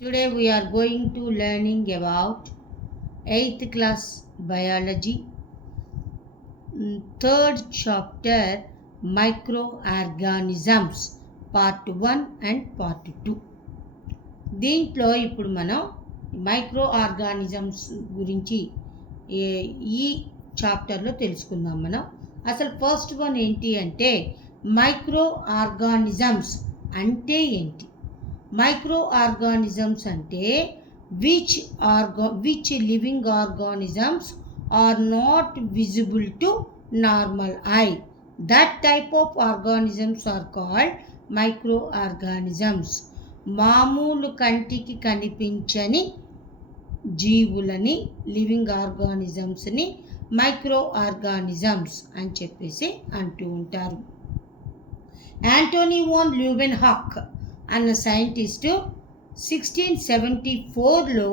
Today we are going to learning about 8th class biology, third chapter microorganisms part 1 and part 2. దీంట్లో ఇప్పుడు మనం micro organisms గురించి ఈ చాప్టర్లో తెలుసుకుందాం. మనం అసలు ఫస్ట్ వన్ ఏంటి అంటే మైక్రో ఆర్గానిజమ్స్ అంటే ఏంటి? మైక్రో ఆర్గానిజమ్స్ అంటే which living organisms are not visible to normal eye. That type of organisms are called microorganisms. మామూలు కంటికి కనిపించని జీవులని, లివింగ్ ఆర్గానిజమ్స్ని మైక్రో ఆర్గానిజమ్స్ అని చెప్పేసి అంటూ ఉంటారు. యాంటోనీ వాన్ ల్యూవెన్హాక్ అన్న సైంటిస్టు 1674లో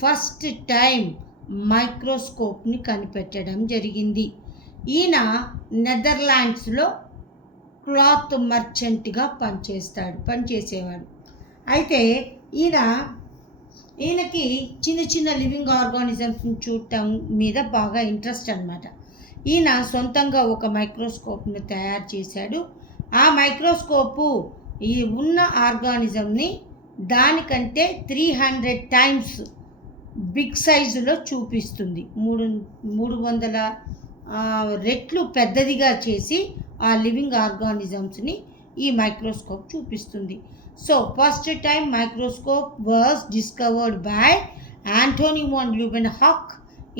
ఫస్ట్ టైం మైక్రోస్కోప్ని కనిపెట్టడం జరిగింది. ఈయన నెదర్లాండ్స్లో క్లాత్ మర్చెంట్గా పనిచేసేవాడు. అయితే ఈయనకి చిన్న చిన్న లివింగ్ ఆర్గానిజమ్స్ని చూడటం మీద బాగా ఇంట్రెస్ట్ అన్నమాట. ఈయన సొంతంగా ఒక మైక్రోస్కోప్ని తయారు చేశాడు. ఆ మైక్రోస్కోపు ఈ ఉన్న ఆర్గానిజంని దానికంటే 300 టైమ్స్ బిగ్ సైజులో చూపిస్తుంది. 300 రెట్లు పెద్దదిగా చేసి ఆ లివింగ్ ఆర్గానిజమ్స్ని ఈ మైక్రోస్కోప్ చూపిస్తుంది. So first time microscope was discovered by Antony van Leeuwenhoek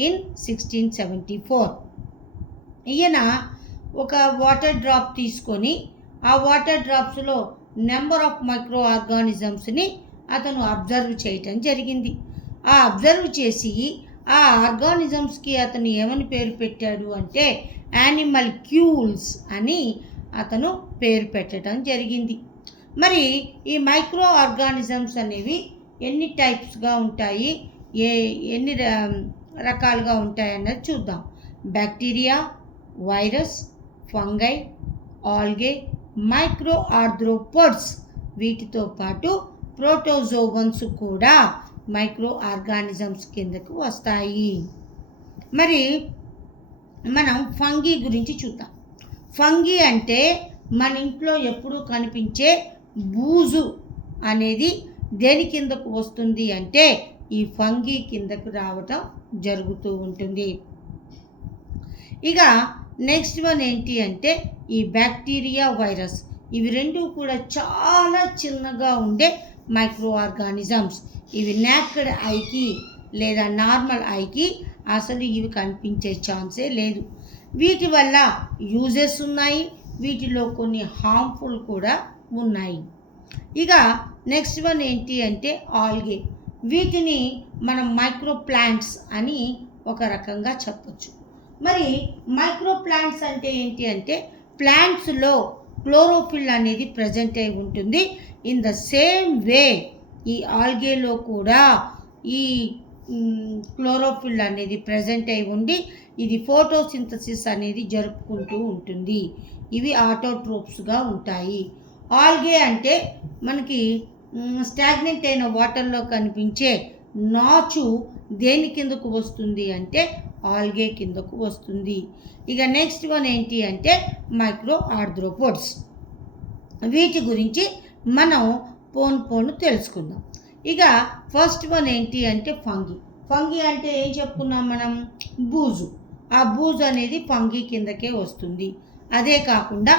in 1674. ఈయన ఒక వాటర్ డ్రాప్ తీసుకొని ఆ వాటర్ డ్రాప్స్లో నెంబర్ ఆఫ్ మైక్రో ఆర్గానిజమ్స్ని అతను అబ్జర్వ్ చేయటం జరిగింది. ఆ అబ్జర్వ్ చేసి ఆ ఆర్గానిజమ్స్కి అతను ఏమని పేరు పెట్టాడు అంటే యానిమల్ క్యూల్స్ అని అతను పేరు పెట్టడం జరిగింది. మరి ఈ మైక్రో ఆర్గానిజమ్స్ అనేవి ఎన్ని టైప్స్గా ఉంటాయి, ఎన్ని రకాలుగా ఉంటాయి అన్నది చూద్దాం. Bacteria, virus, fungi, algae, micro arthropods, వీటితో పాటు ప్రోటోజోవన్స్ కూడా మైక్రో ఆర్గానిజమ్స్ కిందకు వస్తాయి. మరి మనం ఫంగీ గురించి చూద్దాం. ఫంగీ అంటే మన ఇంట్లో ఎప్పుడూ కనిపించే బూజు అనేది దేని కిందకు వస్తుంది అంటే ఈ ఫంగీ కిందకు రావటం జరుగుతూ ఉంటుంది. ఇక నెక్స్ట్ వన్ ఏంటి అంటే ఈ బ్యాక్టీరియా, వైరస్, ఇవి రెండు కూడా చాలా చిన్నగా ఉండే మైక్రో ఆర్గానిజమ్స్. ఇవి నేకెడ్ ఐకి లేదా నార్మల్ ఐకి అసలు ఇవి కనిపించే ఛాన్సే లేదు. వీటి వల్ల యూజెస్ ఉన్నాయి, వీటిలో కొన్ని హార్మ్ఫుల్ కూడా ఉన్నాయి. ఇక నెక్స్ట్ వన్ ఏంటి అంటే ఆల్గే. వీటిని మనం మైక్రో ప్లాంట్స్ అని ఒక రకంగా చెప్పచ్చు. మరి మైక్రో ప్లాంట్స్ అంటే ఏంటి అంటే ప్లాంట్స్లో క్లోరోఫిల్ అనేది ప్రజెంట్ అయి ఉంటుంది. ఇన్ ద సేమ్ వే ఈ ఆల్గేలో కూడా ఈ క్లోరోఫిల్ అనేది ప్రజెంట్ అయి ఉండి ఇది ఫోటోసింథసిస్ అనేది జరుపుకుంటూ ఉంటుంది. ఇవి ఆటోట్రోప్స్గా ఉంటాయి. ఆల్గే అంటే మనకి స్టాగ్నెంట్ అయిన వాటర్లో కనిపించే నాచు దేని కిందకు వస్తుంది అంటే ఆల్గే కిందకు వస్తుంది. ఇక నెక్స్ట్ వన్ ఏంటి అంటే మైక్రో ఆర్థ్రోపోడ్స్. వీటి గురించి మనం పోను తెలుసుకుందాం. ఇక ఫస్ట్ వన్ ఏంటి అంటే ఫంగీ. ఫంగీ అంటే ఏం చెప్పుకున్నాం మనం? బూజు. ఆ బూజు అనేది ఫంగీ కిందకే వస్తుంది. అదే కాకుండా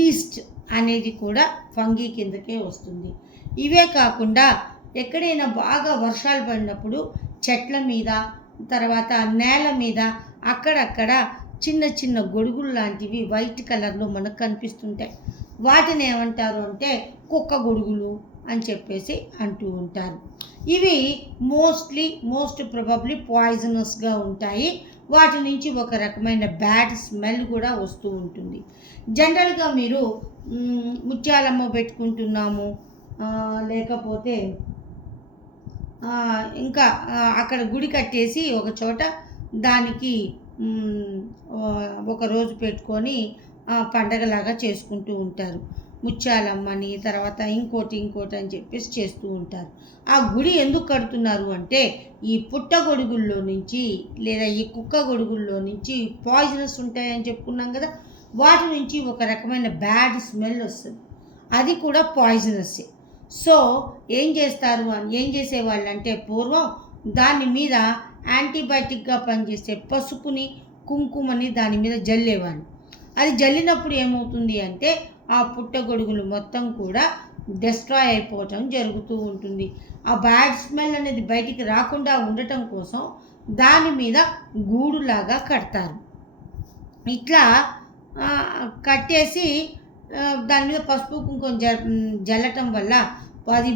ఈస్ట్ అనేది కూడా ఫంగీ కిందకే వస్తుంది. ఇవే కాకుండా ఎక్కడైనా బాగా వర్షాలు పడినప్పుడు చెట్ల మీద, తర్వాత నేల మీద అక్కడక్కడ చిన్న చిన్న గొడుగులు లాంటివి వైట్ కలర్లో మనకు కనిపిస్తుంటాయి. వాటిని ఏమంటారు అంటే కుక్క గొడుగులు అని చెప్పేసి అంటూ ఉంటారు. ఇవి మోస్ట్ ప్రాబబ్లీ పాయిజనస్గా ఉంటాయి. వాటి నుంచి ఒక రకమైన బ్యాడ్ స్మెల్ కూడా వస్తూ ఉంటుంది. జనరల్గా మీరు ముత్యాలమ్మ పెట్టుకుంటున్నాము, లేకపోతే ఇంకా అక్కడ గుడి కట్టేసి ఒక చోట దానికి ఒక రోజు పెట్టుకొని పండగలాగా చేసుకుంటూ ఉంటారు. ముత్యాలమ్మని, తర్వాత ఇంకోటి అని చెప్పేసి చేస్తూ ఉంటారు. ఆ గుడి ఎందుకు కడుతున్నారు అంటే ఈ పుట్టగొడుగుల్లో నుంచి లేదా ఈ కుక్క గొడుగుల్లో నుంచి పాయిజనస్ ఉంటాయని చెప్పుకున్నాం కదా, వాటి నుంచి ఒక రకమైన బ్యాడ్ స్మెల్ వస్తుంది. అది కూడా పాయిజనస్సే. సో ఏం చేసేవాళ్ళు అంటే పూర్వం దాని మీద యాంటీబయాటిక్గా పనిచేసే పసుపుని, కుంకుమని దాని మీద జల్లేవాళ్ళు. అది జల్లినప్పుడు ఏమవుతుంది అంటే ఆ పుట్టగొడుగులు మొత్తం కూడా డిస్ట్రాయ్ అయిపోవటం జరుగుతూ ఉంటుంది. ఆ బ్యాడ్ స్మెల్ అనేది బయటికి రాకుండా ఉండటం కోసం దాని మీద గూడులాగా కడతారు. ఇట్లా కట్టేసి దాని మీద పసుపు కుంకుమ జల్లటం వల్ల అది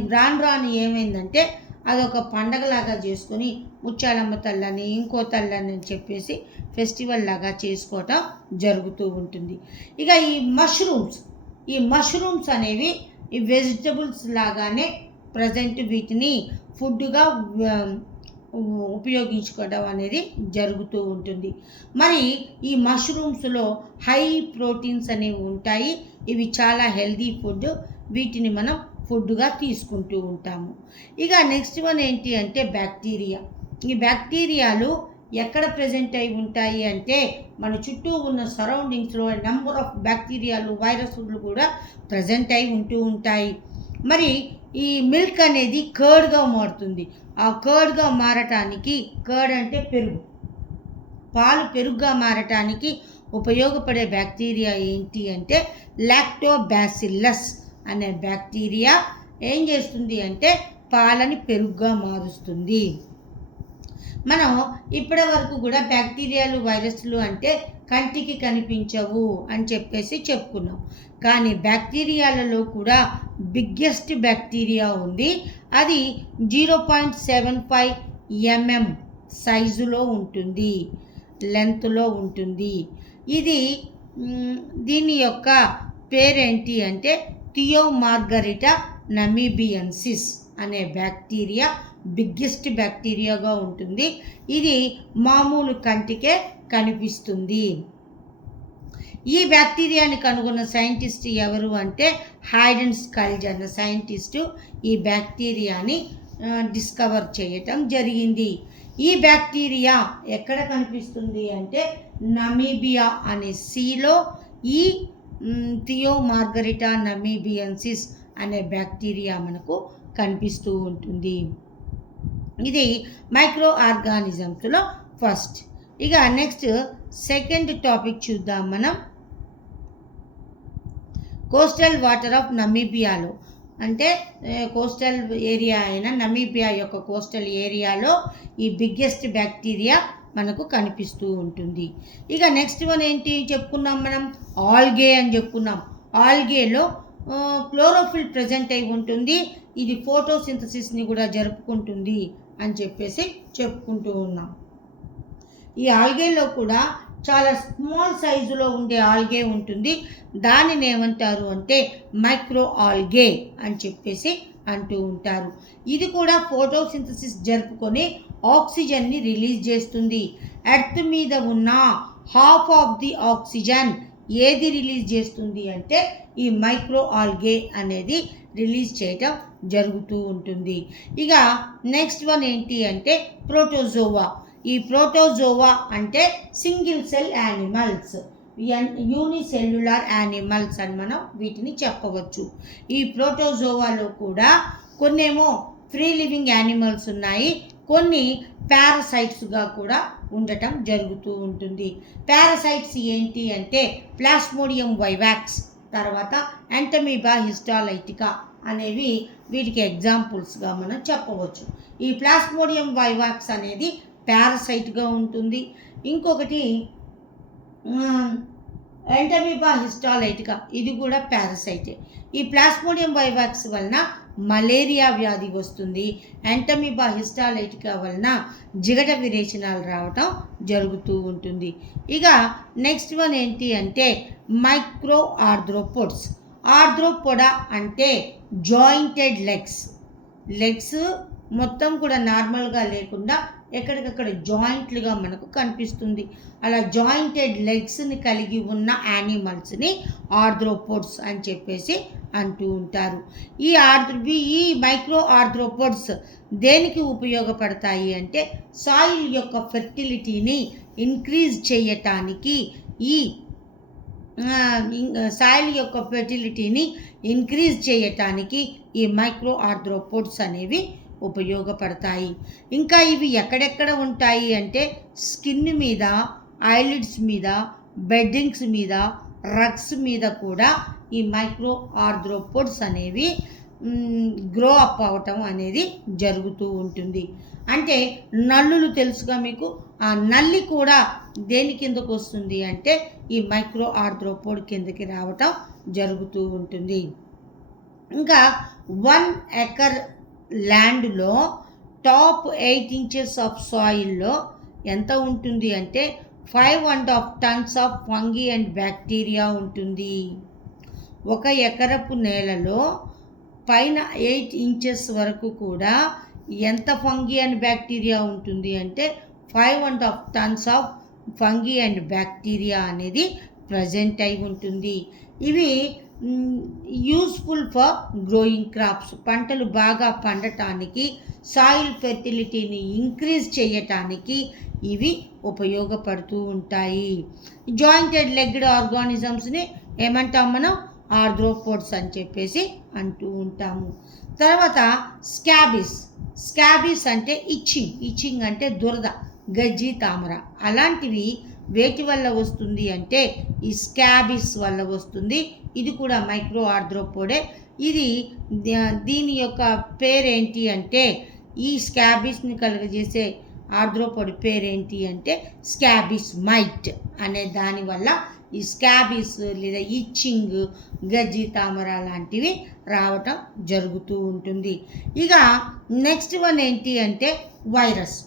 రాను ఏమైందంటే అదొక పండగలాగా చేసుకొని ముత్యాలమ్మ తల్లని, ఇంకో తల్లని చెప్పేసి ఫెస్టివల్ లాగా చేసుకోవటం జరుగుతూ ఉంటుంది. ఇక ఈ మష్రూమ్స్ అనేవి ఈ వెజిటబుల్స్ లాగానే ప్రజెంట్ వీటిని ఫుడ్గా ఉపయోగించుకోవడం అనేది జరుగుతూ ఉంటుంది. మరి ఈ మష్రూమ్స్లో హై ప్రోటీన్స్ అనేవి ఉంటాయి. ఇవి చాలా హెల్దీ ఫుడ్. వీటిని మనం ఫుడ్గా తీసుకుంటూ ఉంటాము. ఇక నెక్స్ట్ వన్ ఏంటి అంటే బ్యాక్టీరియా. ఈ బ్యాక్టీరియాలు ఎక్కడ ప్రజెంట్ అయి ఉంటాయి అంటే మన చుట్టూ ఉన్న సరౌండింగ్స్లో నెంబర్ ఆఫ్ బ్యాక్టీరియాలు, వైరస్లు కూడా ప్రజెంట్ అయి ఉంటూ ఉంటాయి. మరి ఈ మిల్క్ అనేది కర్డ్గా మారుతుంది. ఆ కర్డ్గా మారటానికి, కర్డ్ అంటే పెరుగు, పాలు పెరుగుగా మారటానికి ఉపయోగపడే బ్యాక్టీరియా ఏంటి అంటే లాక్టోబాసిల్లస్ అనే బ్యాక్టీరియా ఏం చేస్తుంది అంటే పాలని పెరుగుగా మారుస్తుంది. మనం ఇప్పటి వరకు కూడా బ్యాక్టీరియాలు, వైరస్లు అంటే కంటికి కనిపించవు అని చెప్పేసి చెప్పుకున్నాం. కానీ బ్యాక్టీరియాలలో కూడా బిగ్గెస్ట్ బ్యాక్టీరియా ఉంది. అది 0.75 mm సైజులో ఉంటుంది, లెంత్లో ఉంటుంది. దీని యొక్క పేరేంటి అంటే థియోమార్గరిటా నమీబియన్సిస్ అనే బ్యాక్టీరియా బిగ్గెస్ట్ బ్యాక్టీరియాగా ఉంటుంది. ఇది మామూలు కంటికే కనిపిస్తుంది. ఈ బ్యాక్టీరియాని కనుగొన్న సైంటిస్ట్ ఎవరు అంటే హైడెన్ స్కల్జ్ అన్న సైంటిస్టు ఈ బ్యాక్టీరియాని డిస్కవర్ చేయటం జరిగింది. ఈ బ్యాక్టీరియా ఎక్కడ కనిపిస్తుంది అంటే నమీబియా అనే సీలో ఈ థియోమార్గరిటా నమీబియన్సిస్ అనే బ్యాక్టీరియా మనకు కనిపిస్తూ ఉంటుంది. ఇది మైక్రో ఆర్గానిజమ్స్లో ఫస్ట్. ఇక నెక్స్ట్ సెకండ్ టాపిక్ చూద్దాం మనం. కోస్టల్ వాటర్ ఆఫ్ నమీబియాలో అంటే కోస్టల్ ఏరియా అయిన నమీబియా యొక్క కోస్టల్ ఏరియాలో ఈ బిగ్గెస్ట్ బ్యాక్టీరియా మనకు కనిపిస్తూ ఉంటుంది. ఇక నెక్స్ట్ వన్ ఏంటి చెప్పుకున్నాం మనం, ఆల్గే అని చెప్పుకున్నాం. ఆల్గేలో క్లోరోఫిల్ ప్రజెంట్ అయి ఉంటుంది. ఇది ఫోటోసింథసిస్ని కూడా జరుపుకుంటుంది అని చెప్పేసి చెప్పుకుంటూ ఉన్నాం. ఈ ఆల్గేలో కూడా చాలా స్మాల్ సైజులో ఉండే ఆల్గే ఉంటుంది. దానిని ఏమంటారు అంటే మైక్రో ఆల్గే అని చెప్పేసి అంటూ ఉంటారు. ఇది కూడా ఫోటోసింథసిస్ జరుపుకొని ఆక్సిజన్ని రిలీజ్ చేస్తుంది. ఎర్త్ మీద ఉన్న హాఫ్ ఆఫ్ ది ఆక్సిజన్ ఏది రిలీజ్ చేస్తుంది అంటే ఈ మైక్రో ఆల్గే అనేది రిలీజ్ చేయటం జరుగుతూ ఉంటుంది. ఇక నెక్స్ట్ వన్ ఏంటి అంటే ప్రోటోజోవా. ఈ ప్రోటోజోవా అంటే single cell animals, unicellular animals అని మనం వీటిని చెప్పవచ్చు. ఈ ప్రోటోజోవాలో కూడా కొన్నేమో ఫ్రీ లివింగ్ యానిమల్స్ ఉన్నాయి, కొన్ని పారాసైట్స్గా కూడా ఉండటం జరుగుతూ ఉంటుంది. పారాసైట్స్ ఏంటి అంటే ప్లాస్మోడియం వైవాక్స్, తర్వాత యాంటమీబా హిస్టాలైటికా అనేవి వీటికి ఎగ్జాంపుల్స్గా మనం చెప్పవచ్చు. ఈ ప్లాస్మోడియం వైవాక్స్ అనేది పారాసైట్గా ఉంటుంది. ఇంకొకటి యాంటమీబా హిస్టాలైటికా, ఇది కూడా పారాసైటే. ఈ ప్లాస్మోడియం వైవాక్స్ వలన మలేరియా వ్యాధి వస్తుంది. యాంటమీబా హిస్టాలైటికా వలన జిగట విరేచనాలు రావటం జరుగుతూ ఉంటుంది. ఇక నెక్స్ట్ వన్ ఏంటి అంటే మైక్రో ఆర్థ్రోపోడ్స్. ఆర్థ్రోపోడా అంటే జాయింటెడ్ లెగ్స్ మొత్తం కూడా నార్మల్గా లేకుండా ఎక్కడికక్కడ జాయింట్లుగా మనకు కనిపిస్తుంది. అలా జాయింటెడ్ లెగ్స్ని కలిగి ఉన్న యానిమల్స్ని ఆర్థ్రోపోడ్స్ అని చెప్పేసి అంటూ ఉంటారు. ఈ మైక్రో ఆర్థ్రోపోడ్స్ దేనికి ఉపయోగపడతాయి అంటే సాయిల్ యొక్క ఫెర్టిలిటీని ఇంక్రీజ్ చేయటానికి ఈ మైక్రో ఆర్థ్రోపోడ్స్ అనేవి ఉపయోగపడతాయి. ఇంకా ఇవి ఎక్కడెక్కడ ఉంటాయి అంటే స్కిన్ మీద, ఐలిడ్స్ మీద, బెడ్డింగ్స్ మీద, రగ్స్ మీద కూడా ఈ మైక్రో ఆర్థ్రోపోడ్స్ అనేవి గ్రో అప్ అవటం అనేది జరుగుతూ ఉంటుంది. అంటే నల్లులు తెలుసుగా మీకు, ఆ నల్లి కూడా దేని కిందకు వస్తుంది అంటే ఈ మైక్రో ఆర్థ్రోపోడ్ కిందకి రావటం జరుగుతూ ఉంటుంది. ఇంకా 1 ఎకర్ ల్యాండ్లో టాప్ 8 ఇంచెస్ ఆఫ్ సాయిల్లో ఎంత ఉంటుంది అంటే 5.5 tons of fungi and bacteria ఉంటుంది. 1 ఎకరపు నేలలో పైన 8 ఇంచెస్ వరకు కూడా ఎంత ఫంగీ అండ్ బ్యాక్టీరియా ఉంటుంది అంటే 5.5 tons of fungi and bacteria అనేది ప్రజెంట్ అయి ఉంటుంది. ఇవి యూస్ఫుల్ ఫర్ గ్రోయింగ్ క్రాప్స్, పంటలు బాగా పండటానికి, సాయిల్ ఫెర్టిలిటీని ఇంక్రీజ్ చేయటానికి ఇవి ఉపయోగపడుతూ ఉంటాయి. జాయింటెడ్ లెగ్డ్ ఆర్గానిజమ్స్ని ఏమంటాం మనం? ఆర్థ్రోపోడ్స్ అని చెప్పేసి అంటూ ఉంటాము. తర్వాత స్కాబీస్ అంటే ఇచ్చింగ్ అంటే దురద, గజ్జి, తామర అలాంటివి వేటి వల్ల వస్తుంది అంటే ఈ స్కాబీస్ వల్ల వస్తుంది. ఇది కూడా మైక్రో ఆర్థ్రోపోడే. దీని యొక్క పేరేంటి అంటే ఈ స్కాబీస్ని కలుగజేసే ఆర్థ్రోపోడ్ పేరేంటి అంటే స్కాబీస్ మైట్ అనే దానివల్ల ఈ స్కాబీస్ లేదా ఇచ్చింగ్, గజ్జి, తామర లాంటివి రావటం జరుగుతూ ఉంటుంది. ఇక నెక్స్ట్ వన్ ఏంటి అంటే వైరస్.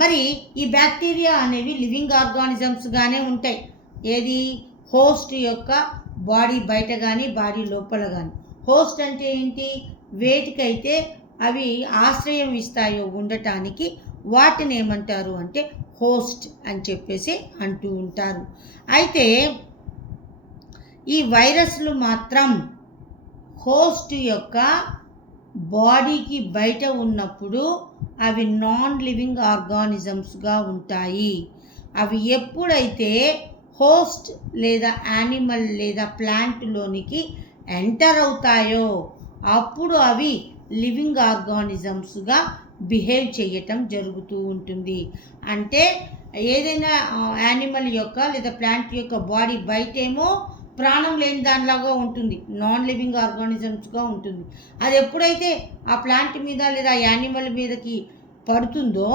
మరి ఈ బ్యాక్టీరియా అనేవి లివింగ్ ఆర్గానిజమ్స్గానే ఉంటాయి. ఏది? హోస్ట్ యొక్క బాడీ బయట కానీ బాడీ లోపల కానీ. హోస్ట్ అంటే ఏంటి? వేటికైతే అవి ఆశ్రయం ఇస్తాయో ఉండటానికి వాటిని ఏమంటారు అంటే హోస్ట్ అని చెప్పేసి అంటూ ఉంటారు. అయితే ఈ వైరస్లు మాత్రం హోస్ట్ యొక్క బాడీకి బయట ఉన్నప్పుడు అవి నాన్ లివింగ్ ఆర్గానిజమ్స్గా ఉంటాయి. అవి ఎప్పుడైతే హోస్ట్ లేదా యానిమల్ లేదా ప్లాంట్లోనికి ఎంటర్ అవుతాయో అప్పుడు అవి లివింగ్ ఆర్గానిజమ్స్గా బిహేవ్ చేయటం జరుగుతూ ఉంటుంది. అంటే ఏదైనా యానిమల్ యొక్క లేదా ప్లాంట్ యొక్క బాడీ బయటేమో ప్రాణం లేని దానిలాగా ఉంటుంది, నాన్ లివింగ్ ఆర్గానిజమ్స్గా ఉంటుంది. అది ఎప్పుడైతే ఆ ప్లాంట్ మీద లేదా యానిమల్ మీదకి పడుతుందో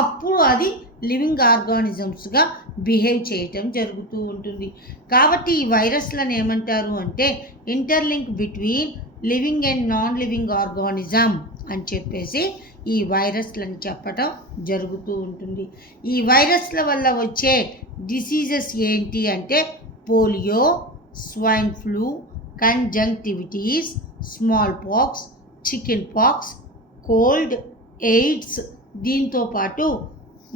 అప్పుడు అది లివింగ్ ఆర్గానిజమ్స్గా బిహేవ్ చేయటం జరుగుతూ ఉంటుంది. కాబట్టి ఈ వైరస్లను ఏమంటారు అంటే interlink between living and non living organism అని చెప్పేసి ఈ వైరస్లను చెప్పటం జరుగుతూ ఉంటుంది. ఈ వైరస్ల వల్ల వచ్చే డిసీజెస్ ఏంటి అంటే polio, swine flu, conjunctivitis, small pox, chicken pox, cold, AIDS. దీంతో పాటు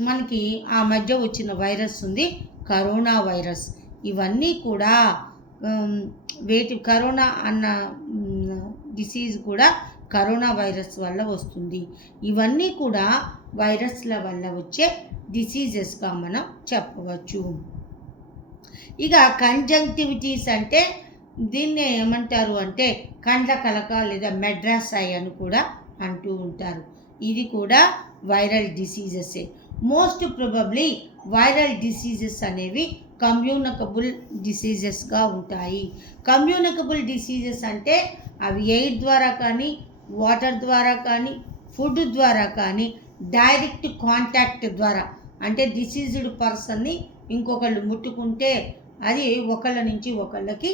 మనకి ఆ మధ్య వచ్చిన వైరస్ ఉంది కరోనా వైరస్. ఇవన్నీ కూడా కరోనా అన్న డిసీజ్ కూడా కరోనా వైరస్ వల్ల వస్తుంది. ఇవన్నీ కూడా వైరస్ల వల్ల వచ్చే డిసీజెస్గా మనం చెప్పవచ్చు. ఇక కంజంక్టివిటీస్ అంటే దీన్ని ఏమంటారు అంటే కండ్ల కలక లేదా మెడ్రాస్ ఐ అని కూడా అంటూ ఉంటారు. ఇది కూడా వైరల్ డిసీజెసే. మోస్ట్ ప్రాబబ్లీ వైరల్ డిసీజెస్ అనేవి కమ్యూనికబుల్ డిసీజెస్గా ఉంటాయి. కమ్యూనికబుల్ డిసీజెస్ అంటే అవి ఎయిర్ ద్వారా కానీ, వాటర్ ద్వారా కానీ, ఫుడ్ ద్వారా కానీ, డైరెక్ట్ కాంటాక్ట్ ద్వారా అంటే డిసీజ్డ్ పర్సన్ని ఇంకొకళ్ళు ముట్టుకుంటే అది ఒకళ్ళ నుంచి ఒకళ్ళకి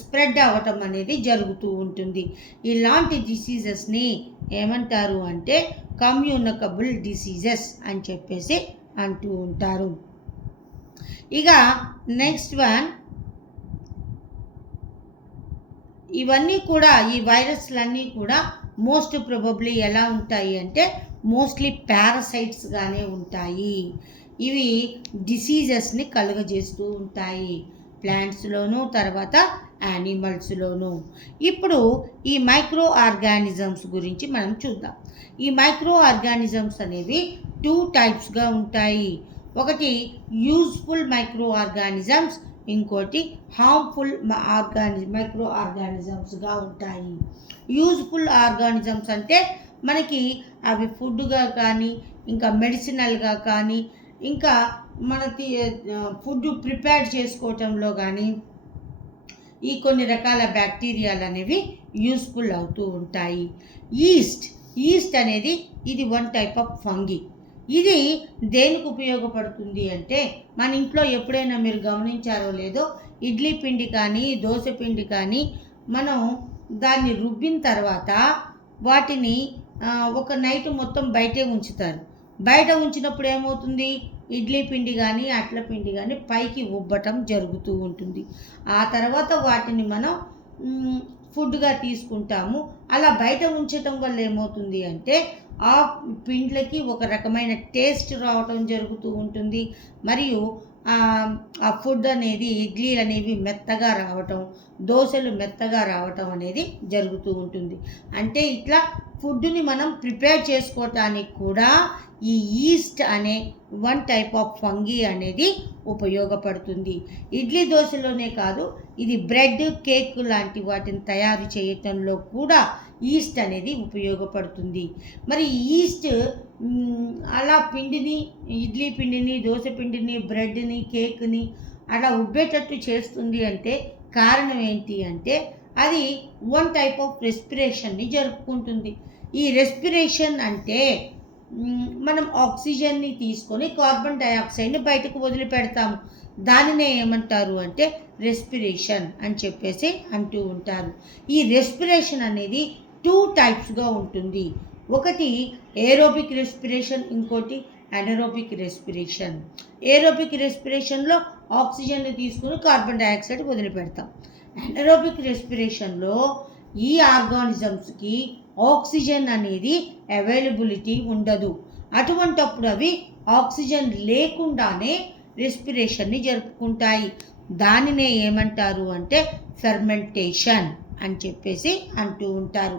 స్ప్రెడ్ అవ్వటం అనేది జరుగుతూ ఉంటుంది. ఇలాంటి డిసీజెస్ని ఏమంటారు అంటే కమ్యూనికబుల్ డిసీజెస్ అని చెప్పేసి అంటూ ఉంటారు. ఇక నెక్స్ట్ వన్, ఇవన్నీ కూడా ఈ వైరస్లన్నీ కూడా మోస్ట్ ప్రాబబ్లీ ఎలా ఉంటాయి అంటే మోస్ట్లీ పారాసైట్స్గానే ఉంటాయి. ఇవి డిసీజెస్ని కలుగజేస్తూ ఉంటాయి ప్లాంట్స్లోను, తర్వాత యానిమల్స్లోను. ఇప్పుడు ఈ మైక్రో ఆర్గానిజమ్స్ గురించి మనం చూద్దాం. ఈ మైక్రో ఆర్గానిజమ్స్ అనేవి 2 టైప్స్గా ఉంటాయి. ఒకటి యూజ్ఫుల్ మైక్రో ఆర్గానిజమ్స్, ఇంకోటి హార్మ్ఫుల్ మైక్రో ఆర్గానిజమ్స్గా ఉంటాయి. యూజ్ఫుల్ ఆర్గానిజమ్స్ అంటే మనకి అవి ఫుడ్గా కానీ, ఇంకా మెడిసినల్గా కానీ, ఇంకా మనకి ఫుడ్ ప్రిపేర్ చేసుకోవటంలో కానీ ఈ కొన్ని రకాల బ్యాక్టీరియాలు అనేవి యూస్ఫుల్ అవుతూ ఉంటాయి. ఈస్ట్ అనేది ఇది 1 టైప్ ఆఫ్ ఫంగి. ఇది దేనికి ఉపయోగపడుతుంది అంటే మన ఇంట్లో ఎప్పుడైనా మీరు గమనించారో లేదో, ఇడ్లీ పిండి కానీ దోశ పిండి కానీ మనం దాన్ని రుబ్బిన తర్వాత వాటిని ఒక నైట్ మొత్తం బయటే ఉంచుతారు. బయట ఉంచినప్పుడు ఏమవుతుంది, ఇడ్లీ పిండి కానీ అట్ల పిండి కానీ పైకి ఉబ్బటం జరుగుతూ ఉంటుంది. ఆ తర్వాత వాటిని మనం ఫుడ్గా తీసుకుంటాము. అలా బయట ఉంచటం వల్ల ఏమవుతుంది అంటే ఆ పిండ్లకి ఒక రకమైన టేస్ట్ రావటం జరుగుతూ ఉంటుంది. మరియు ఆ ఫుడ్ అనేది, ఇడ్లీలు అనేవి మెత్తగా రావటం, దోశలు మెత్తగా రావటం అనేది జరుగుతూ ఉంటుంది. అంటే ఇట్లా ఫుడ్ని మనం ప్రిపేర్ చేసుకోవటానికి కూడా ఈ ఈస్ట్ అనే 1 టైప్ ఆఫ్ ఫంగీ అనేది ఉపయోగపడుతుంది. ఇడ్లీ దోశలోనే కాదు, ఇది బ్రెడ్, కేక్ లాంటి వాటిని తయారు చేయటంలో కూడా ఈస్ట్ అనేది ఉపయోగపడుతుంది. మరి ఈస్ట్ అలా పిండిని, ఇడ్లీ పిండిని, దోశ పిండిని, బ్రెడ్ని, కేక్ని అలా ఉబ్బేటట్టు చేస్తుంది అంటే కారణం ఏంటి అంటే అది 1 టైప్ ఆఫ్ రెస్పిరేషన్ని జరుపుకుంటుంది. ఈ రెస్పిరేషన్ అంటే మనం ఆక్సిజన్ని తీసుకొని కార్బన్ డైఆక్సైడ్ని బయటకు వదిలిపెడతాము. దానినే ఏమంటారు అంటే రెస్పిరేషన్ అని చెప్పేసి అంటూ ఉంటారు. ఈ రెస్పిరేషన్ అనేది 2 టైప్స్గా ఉంటుంది. ఒకటి ఏరోబిక్ రెస్పిరేషన్, ఇంకోటి అనరోబిక్ రెస్పిరేషన్. ఏరోబిక్ రెస్పిరేషన్లో ఆక్సిజన్ని తీసుకుని కార్బన్ డైఆక్సైడ్ వదిలిపెడతాం. అనరోబిక్ రెస్పిరేషన్లో ఈ ఆర్గానిజమ్స్కి ఆక్సిజన్ అనేది అవైలబిలిటీ ఉండదు. అటువంటప్పుడు అవి ఆక్సిజన్ లేకుండానే రెస్పిరేషన్ని జరుపుకుంటాయి. దానినే ఏమంటారు అంటే ఫెర్మెంటేషన్ అని చెప్పేసి అంటూ ఉంటారు.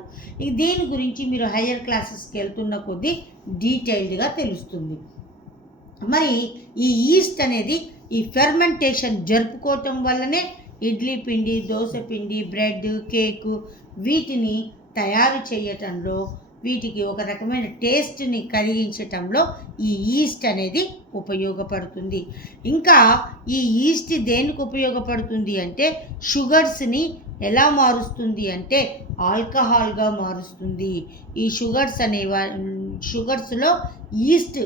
దీని గురించి మీరు హయ్యర్ క్లాసెస్కి వెళ్తున్న కొద్దీ డీటెయిల్డ్గా తెలుస్తుంది. మరి ఈ ఈస్ట్ అనేది ఈ ఫెర్మెంటేషన్ జరుపుకోవటం వల్లనే ఇడ్లీ పిండి, దోశ పిండి, బ్రెడ్, కేకు వీటిని తయారు చేయటంలో, వీటికి ఒక రకమైన టేస్ట్ని కలిగించటంలో ఈ ఈస్ట్ అనేది ఉపయోగపడుతుంది. ఇంకా ఈ ఈస్ట్ దేనికి ఉపయోగపడుతుంది అంటే షుగర్స్ని ఎలా మారుస్తుంది అంటే ఆల్కహాల్గా మారుస్తుంది. ఈ షుగర్స్లో ఈస్ట్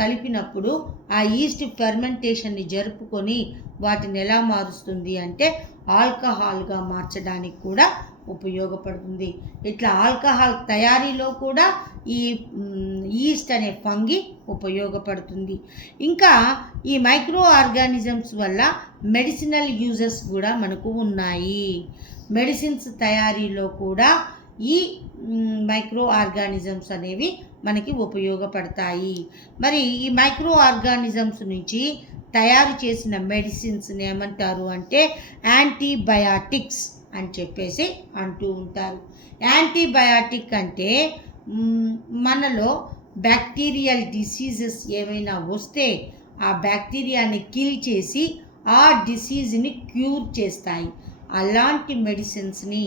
కలిపినప్పుడు ఆ ఈస్ట్ ఫెర్మెంటేషన్ని జరుపుకొని వాటిని ఎలా మారుస్తుంది అంటే ఆల్కహాల్గా మార్చడానికి కూడా ఉపయోగపడుతుంది. ఇట్లా ఆల్కహాల్ తయారీలో కూడా ఈ ఈస్ట్ అనే ఫంగి ఉపయోగపడుతుంది. ఇంకా ఈ మైక్రో ఆర్గానిజమ్స్ వల్ల మెడిసినల్ యూజెస్ కూడా మనకు ఉన్నాయి. మెడిసిన్స్ తయారీలో కూడా ఈ మైక్రో ఆర్గానిజమ్స్ అనేవి మనకి ఉపయోగపడతాయి. మరి ఈ మైక్రో ఆర్గానిజమ్స్ నుంచి తయారు చేసిన మెడిసిన్స్ని ఏమంటారు అంటే యాంటీబయాటిక్స్ అని చెప్పేసి అంటూ ఉంటారు. యాంటీబయాటిక్ అంటే మనలో బ్యాక్టీరియల్ డిసీజెస్ ఏమైనా వస్తే ఆ బ్యాక్టీరియాని కిల్ చేసి ఆ డిసీజ్ని క్యూర్ చేస్తాయి. అలాంటి మెడిసిన్స్ని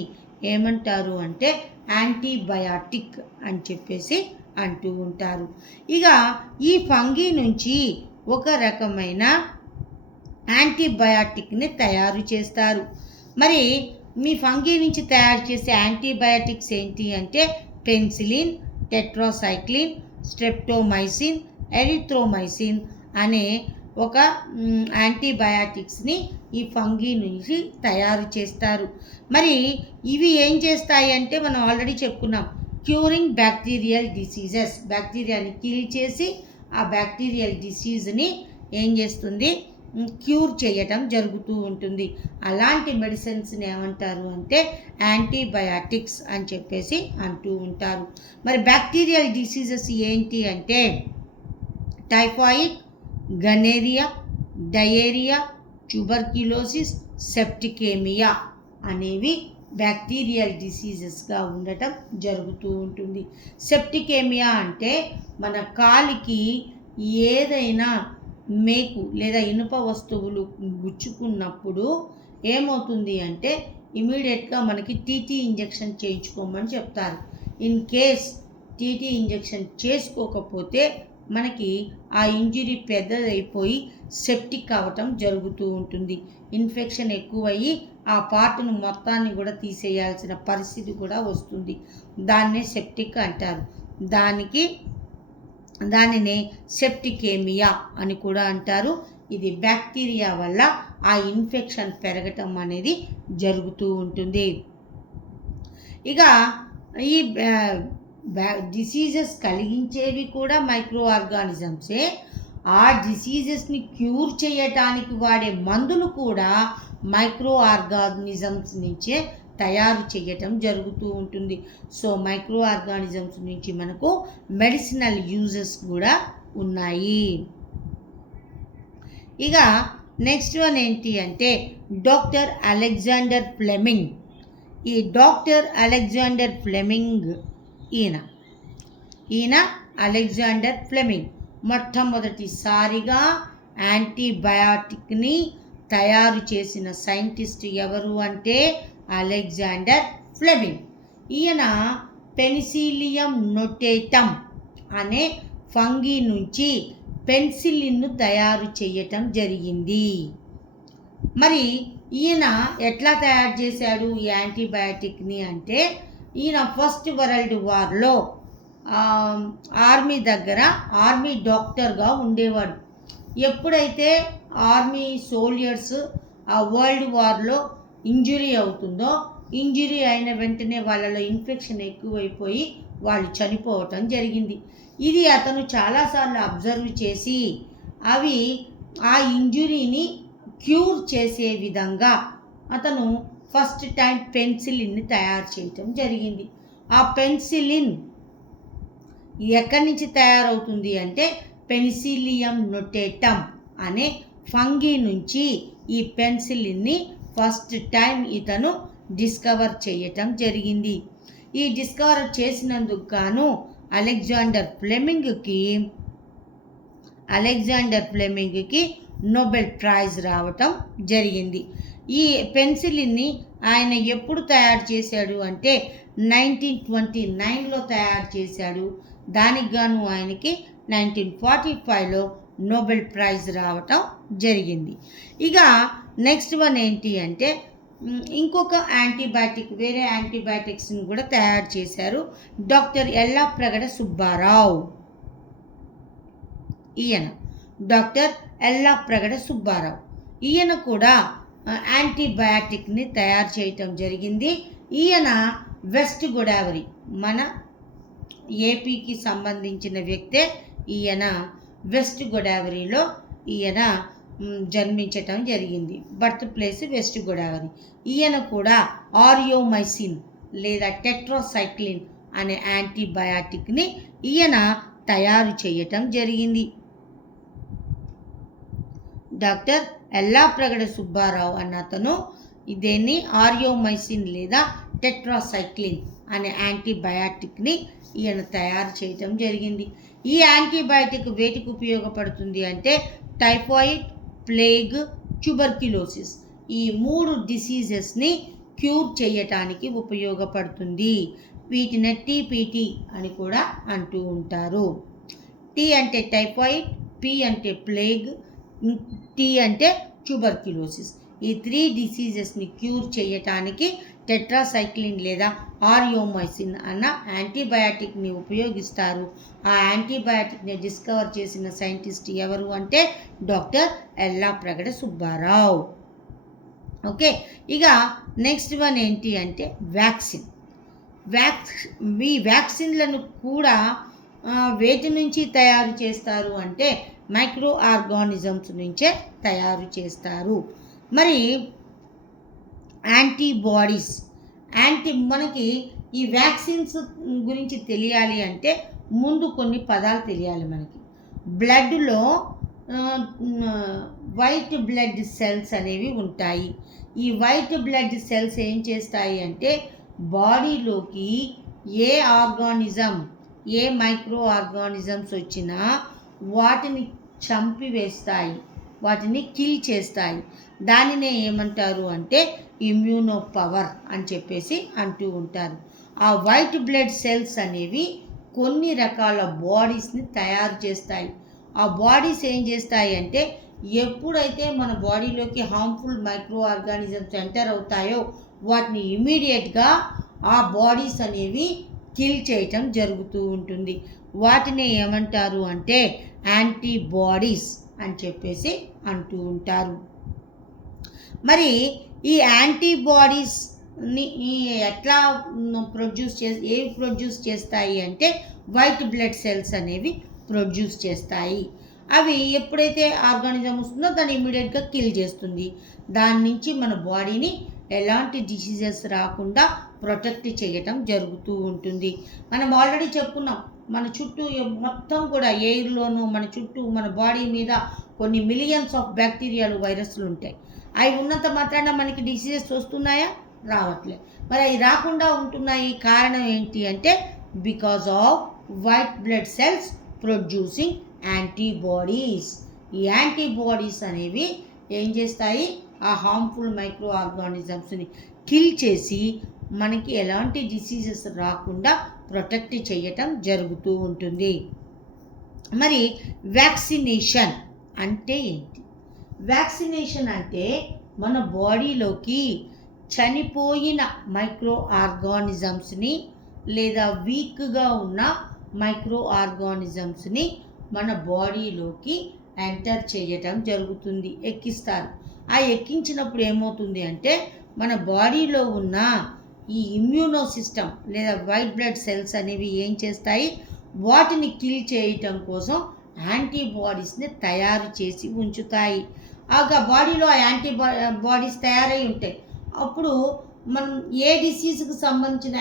ఏమంటారు అంటే యాంటీబయాటిక్ అని చెప్పేసి అంటూ ఉంటారు. ఇక ఈ ఫంగీ నుంచి ఒక రకమైన యాంటీబయాటిక్ని తయారు చేస్తారు. మరి మీ ఫంగీ నుంచి తయారు చేసే యాంటీబయాటిక్స్ ఏంటి అంటే పెన్సిలిన్, టెట్రాసైక్లిన్, స్ట్రెప్టోమైసిన్, ఎరిథ్రోమైసిన్ అనే ఒక యాంటీబయాటిక్స్ని ఈ ఫంగీ నుంచి తయారు చేస్తారు. మరి ఇవి ఏం చేస్తాయి అంటే మనం ఆల్రెడీ చెప్పుకున్నాం, క్యూరింగ్ బ్యాక్టీరియల్ డిసీజెస్. బ్యాక్టీరియాని కిల్ చేసి ఆ బ్యాక్టీరియల్ డిసీజ్ని ఏం చేస్తుంది, క్యూర్ చేయటం జరుగుతూ ఉంటుంది. అలాంటి మెడిసిన్స్ని ఏమంటారు అంటే యాంటీబయాటిక్స్ అని చెప్పేసి అంటూ ఉంటారు. మరి బ్యాక్టీరియల్ డిసీజెస్ ఏంటి అంటే టైఫాయిడ్, గనేరియా, డయేరియా, ట్యూబర్క్యులోసిస్, సెప్టికేమియా అనేవి బ్యాక్టీరియల్ డిసీజెస్గా ఉండటం జరుగుతూ ఉంటుంది. సెప్టికేమియా అంటే మన కాలికి ఏదైనా మేకు లేదా ఇనుప వస్తువులు గుచ్చుకున్నప్పుడు ఏమవుతుంది అంటే ఇమీడియట్గా మనకి టీటీ ఇంజెక్షన్ చేయించుకోమని చెప్తారు. ఇన్ కేస్ టీటీ ఇంజెక్షన్ చేసుకోకపోతే మనకి ఆ ఇంజురీ పెద్దదైపోయి సెప్టిక్ అవ్వటం జరుగుతూ ఉంటుంది. ఇన్ఫెక్షన్ ఎక్కువయ్యి ఆ పార్ట్ను మొత్తాన్ని కూడా తీసేయాల్సిన పరిస్థితి కూడా వస్తుంది. దాన్నే సెప్టిక్ అంటారు. దానిని సెప్టికేమియా అని కూడా అంటారు. ఇది బ్యాక్టీరియా వల్ల ఆ ఇన్ఫెక్షన్ పెరగటం అనేది జరుగుతూ ఉంటుంది. ఇక ఈ డిసీజెస్ కలిగించేవి కూడా మైక్రో ఆర్గానిజమ్సే. ఆ డిసీజెస్ని క్యూర్ చేయటానికి వాడే మందులు కూడా మైక్రో ఆర్గానిజమ్స్ నుంచే తయారు చేయటం జరుగుతూ ఉంటుంది. సో మైక్రో ఆర్గానిజమ్స్ నుంచి మనకు మెడిసినల్ యూజెస్ కూడా ఉన్నాయి. ఇక నెక్స్ట్ వన్ ఏంటి అంటే డాక్టర్ అలెగ్జాండర్ ఫ్లెమింగ్. ఈ డాక్టర్ అలెగ్జాండర్ ఫ్లెమింగ్ ఈయన అలెగ్జాండర్ ఫ్లెమింగ్ మొట్టమొదటిసారిగా యాంటీబయాటిక్ని తయారు చేసిన సైంటిస్ట్ ఎవరు అంటే అలెగ్జాండర్ ఫ్లెమింగ్. ఈయన పెనిసిలియం నోటేటమ్ అనే ఫంగీ నుంచి పెన్సిలిన్ను తయారు చేయటం జరిగింది. మరి ఈయన ఎట్లా తయారు చేశాడు ఈ యాంటీబయాటిక్ని అంటే ఈయన ఫస్ట్ వరల్డ్ వార్లో ఆర్మీ దగ్గర ఆర్మీ డాక్టర్గా ఉండేవాడు. ఎప్పుడైతే ఆర్మీ సోల్జర్స్ ఆ వరల్డ్ వార్లో ఇంజురీ అవుతుందో ఇంజురీ అయిన వెంటనే వాళ్ళలో ఇన్ఫెక్షన్ ఎక్కువైపోయి వాళ్ళు చనిపోవటం జరిగింది. ఇది అతను చాలాసార్లు అబ్జర్వ్ చేసి అవి ఆ ఇంజురీని క్యూర్ చేసే విధంగా అతను ఫస్ట్ టైం పెన్సిలిన్ని తయారు చేయటం జరిగింది. ఆ పెన్సిలిన్ ఎక్కడి నుంచి తయారవుతుంది అంటే పెనిసిలియం నోటేటమ్ అనే ఫంగీ నుంచి ఈ పెన్సిలిన్ని ఫస్ట్ టైం ఇతను డిస్కవర్ చేయటం జరిగింది. ఈ డిస్కవర్ చేసినందుకు గాను అలెగ్జాండర్ ఫ్లెమింగ్కి నోబెల్ ప్రైజ్ రావటం జరిగింది. ఈ పెన్సిలిన్ని ఆయన ఎప్పుడు తయారు చేశాడు అంటే 1929లో తయారు చేశాడు. దానికి గాను ఆయనకి 1945లో నోబెల్ ప్రైజ్ రావటం జరిగింది. ఇక నెక్స్ట్ వన్ ఏంటి అంటే ఇంకొక యాంటీబయాటిక్ వేరే యాంటీబయాటిక్స్ని కూడా తయారు చేశారు డాక్టర్ ఎల్లాప్రగడ సుబ్బారావు. డాక్టర్ ఎల్లాప్రగడ సుబ్బారావు ఈయన కూడా యాంటీబయాటిక్ని తయారు చేయటం జరిగింది. ఈయన వెస్ట్ గోదావరి మన ఏపీకి సంబంధించిన వ్యక్తే. ఈయన వెస్ట్ గోదావరిలో ఈయన జన్మించటం జరిగింది. Birth place west Godavari. ఈయన కూడా ఆరియోమైసిన్ లేదా టెట్రాసైక్లిన్ అనే యాంటీబయాటిక్ని ఈయన తయారు చేయటం జరిగింది. డాక్టర్ ఎల్లాప్రగడ సుబ్బారావు అన్న అతను దీన్ని ఆరియోమైసిన్ లేదా టెట్రాసైక్లిన్ అనే యాంటీబయాటిక్ని ఈయన తయారు చేయటం జరిగింది. ఈ యాంటీబయాటిక్ వేటికి ఉపయోగపడుతుంది అంటే టైఫాయిడ్, ప్లేగ్, ట్యూబర్క్యులోసిస్ ఈ 3 డిసీజెస్ని క్యూర్ చేయటానికి ఉపయోగపడుతుంది. వీటిని టీపీటీ అని కూడా అంటూ ఉంటారు. టీ అంటే టైఫాయిడ్, పి అంటే ప్లేగ్, టీ అంటే ట్యూబర్క్యులోసిస్. ఈ 3 డిసీజెస్ని క్యూర్ చేయటానికి టెట్రాసైక్లిన్ లేదా ఆరియోమైసిన్ అన్న యాంటీబయాటిక్ని ఉపయోగిస్తారు. ఆ యాంటీబయాటిక్ని డిస్కవర్ చేసిన సైంటిస్ట్ ఎవరు అంటే డాక్టర్ ఎల్లాప్రగడ సుబ్బారావు. ఓకే, ఇక నెక్స్ట్ వన్ ఏంటి అంటే వ్యాక్సిన్. ఈ వ్యాక్సిన్లను కూడా వేటి నుంచి తయారు చేస్తారు అంటే మైక్రో ఆర్గానిజమ్స్ నుంచే తయారు చేస్తారు. మరి యాంటీబాడీస్ మనకి ఈ వ్యాక్సిన్స్ గురించి తెలియాలి అంటే ముందు కొన్ని పదాలు తెలియాలి మనకి. బ్లడ్లో వైట్ బ్లడ్ సెల్స్ అనేవి ఉంటాయి. ఈ వైట్ బ్లడ్ సెల్స్ ఏం చేస్తాయి అంటే బాడీలోకి ఏ ఆర్గానిజం, ఏ మైక్రో ఆర్గానిజమ్స్ వచ్చినా వాటిని చంపివేస్తాయి, వాటిని కిల్ చేస్తాయి. దానినే ఏమంటారు అంటే ఇమ్యూనో పవర్ అని చెప్పేసి అంటూ ఉంటారు. ఆ వైట్ బ్లడ్ సెల్స్ అనేవి కొన్ని రకాల బాడీస్ని తయారు చేస్తాయి. ఆ బాడీస్ ఏం చేస్తాయి అంటే ఎప్పుడైతే మన బాడీలోకి హార్మ్ఫుల్ మైక్రో ఆర్గానిజమ్స్ ఎంటర్ అవుతాయో వాటిని ఇమీడియట్గా ఆ బాడీస్ అనేవి కిల్ చేయటం జరుగుతూ ఉంటుంది. వాటిని ఏమంటారు అంటే యాంటీబాడీస్ అని చెప్పేసి అంటూ ఉంటారు. మరి ఈ యాంటీబాడీస్ని ఎట్లా ప్రొడ్యూస్ చేస్తాయి అంటే వైట్ బ్లడ్ సెల్స్ అనేవి ప్రొడ్యూస్ చేస్తాయి. అవి ఎప్పుడైతే ఆర్గానిజం వస్తుందో దాన్ని ఇమీడియట్గా కిల్ చేస్తుంది. దాని నుంచి మన బాడీని ఎలాంటి డిసీజెస్ రాకుండా ప్రొటెక్ట్ చేయటం జరుగుతూ ఉంటుంది. మనం ఆల్రెడీ చెప్పుకున్నాం, మన చుట్టూ మొత్తం కూడా ఎయిర్లోనూ మన చుట్టూ మన బాడీ మీద కొన్ని మిలియన్స్ ఆఫ్ బ్యాక్టీరియాలు, వైరస్లు ఉంటాయి. అవి ఉన్నంత మాత్రాన మనకి డిసీజెస్ వస్తున్నాయా? రావట్లేదు. మరి అవి రాకుండా ఉంటున్నాయి. కారణం ఏంటి అంటే because off white blood cells producing antibodies. ఈ యాంటీబాడీస్ అనేవి ఏం చేస్తాయి? ఆ హార్మ్ఫుల్ మైక్రో ఆర్గానిజమ్స్ని కిల్ చేసి మనకి ఎలాంటి డిసీజెస్ రాకుండా ప్రొటెక్ట్ చేయటం జరుగుతూ ఉంటుంది. మరి వ్యాక్సినేషన్ అంటే ఏంటి? వ్యాక్సినేషన్ అంటే మన బాడీలోకి చనిపోయిన మైక్రో ఆర్గానిజమ్స్ని లేదా వీక్గా ఉన్న మైక్రో ఆర్గానిజమ్స్ని మన బాడీలోకి ఎంటర్ చేయటం జరుగుతుంది, ఎక్కిస్తారు. ఆ ఎక్కించినప్పుడు ఏమవుతుంది అంటే మన బాడీలో ఉన్న ఈ ఇమ్యూనో సిస్టమ్ లేదా వైట్ బ్లడ్ సెల్స్ అనేవి ఏం చేస్తాయి? వాటిని కిల్ చేయటం కోసం యాంటీబాడీస్ని తయారు చేసి ఉంచుతాయి. ఆ బాడీలో ఆ యాంటీబాడీస్ తయారై ఉంటాయి. అప్పుడు మనం ఏ డిసీజ్కి సంబంధించిన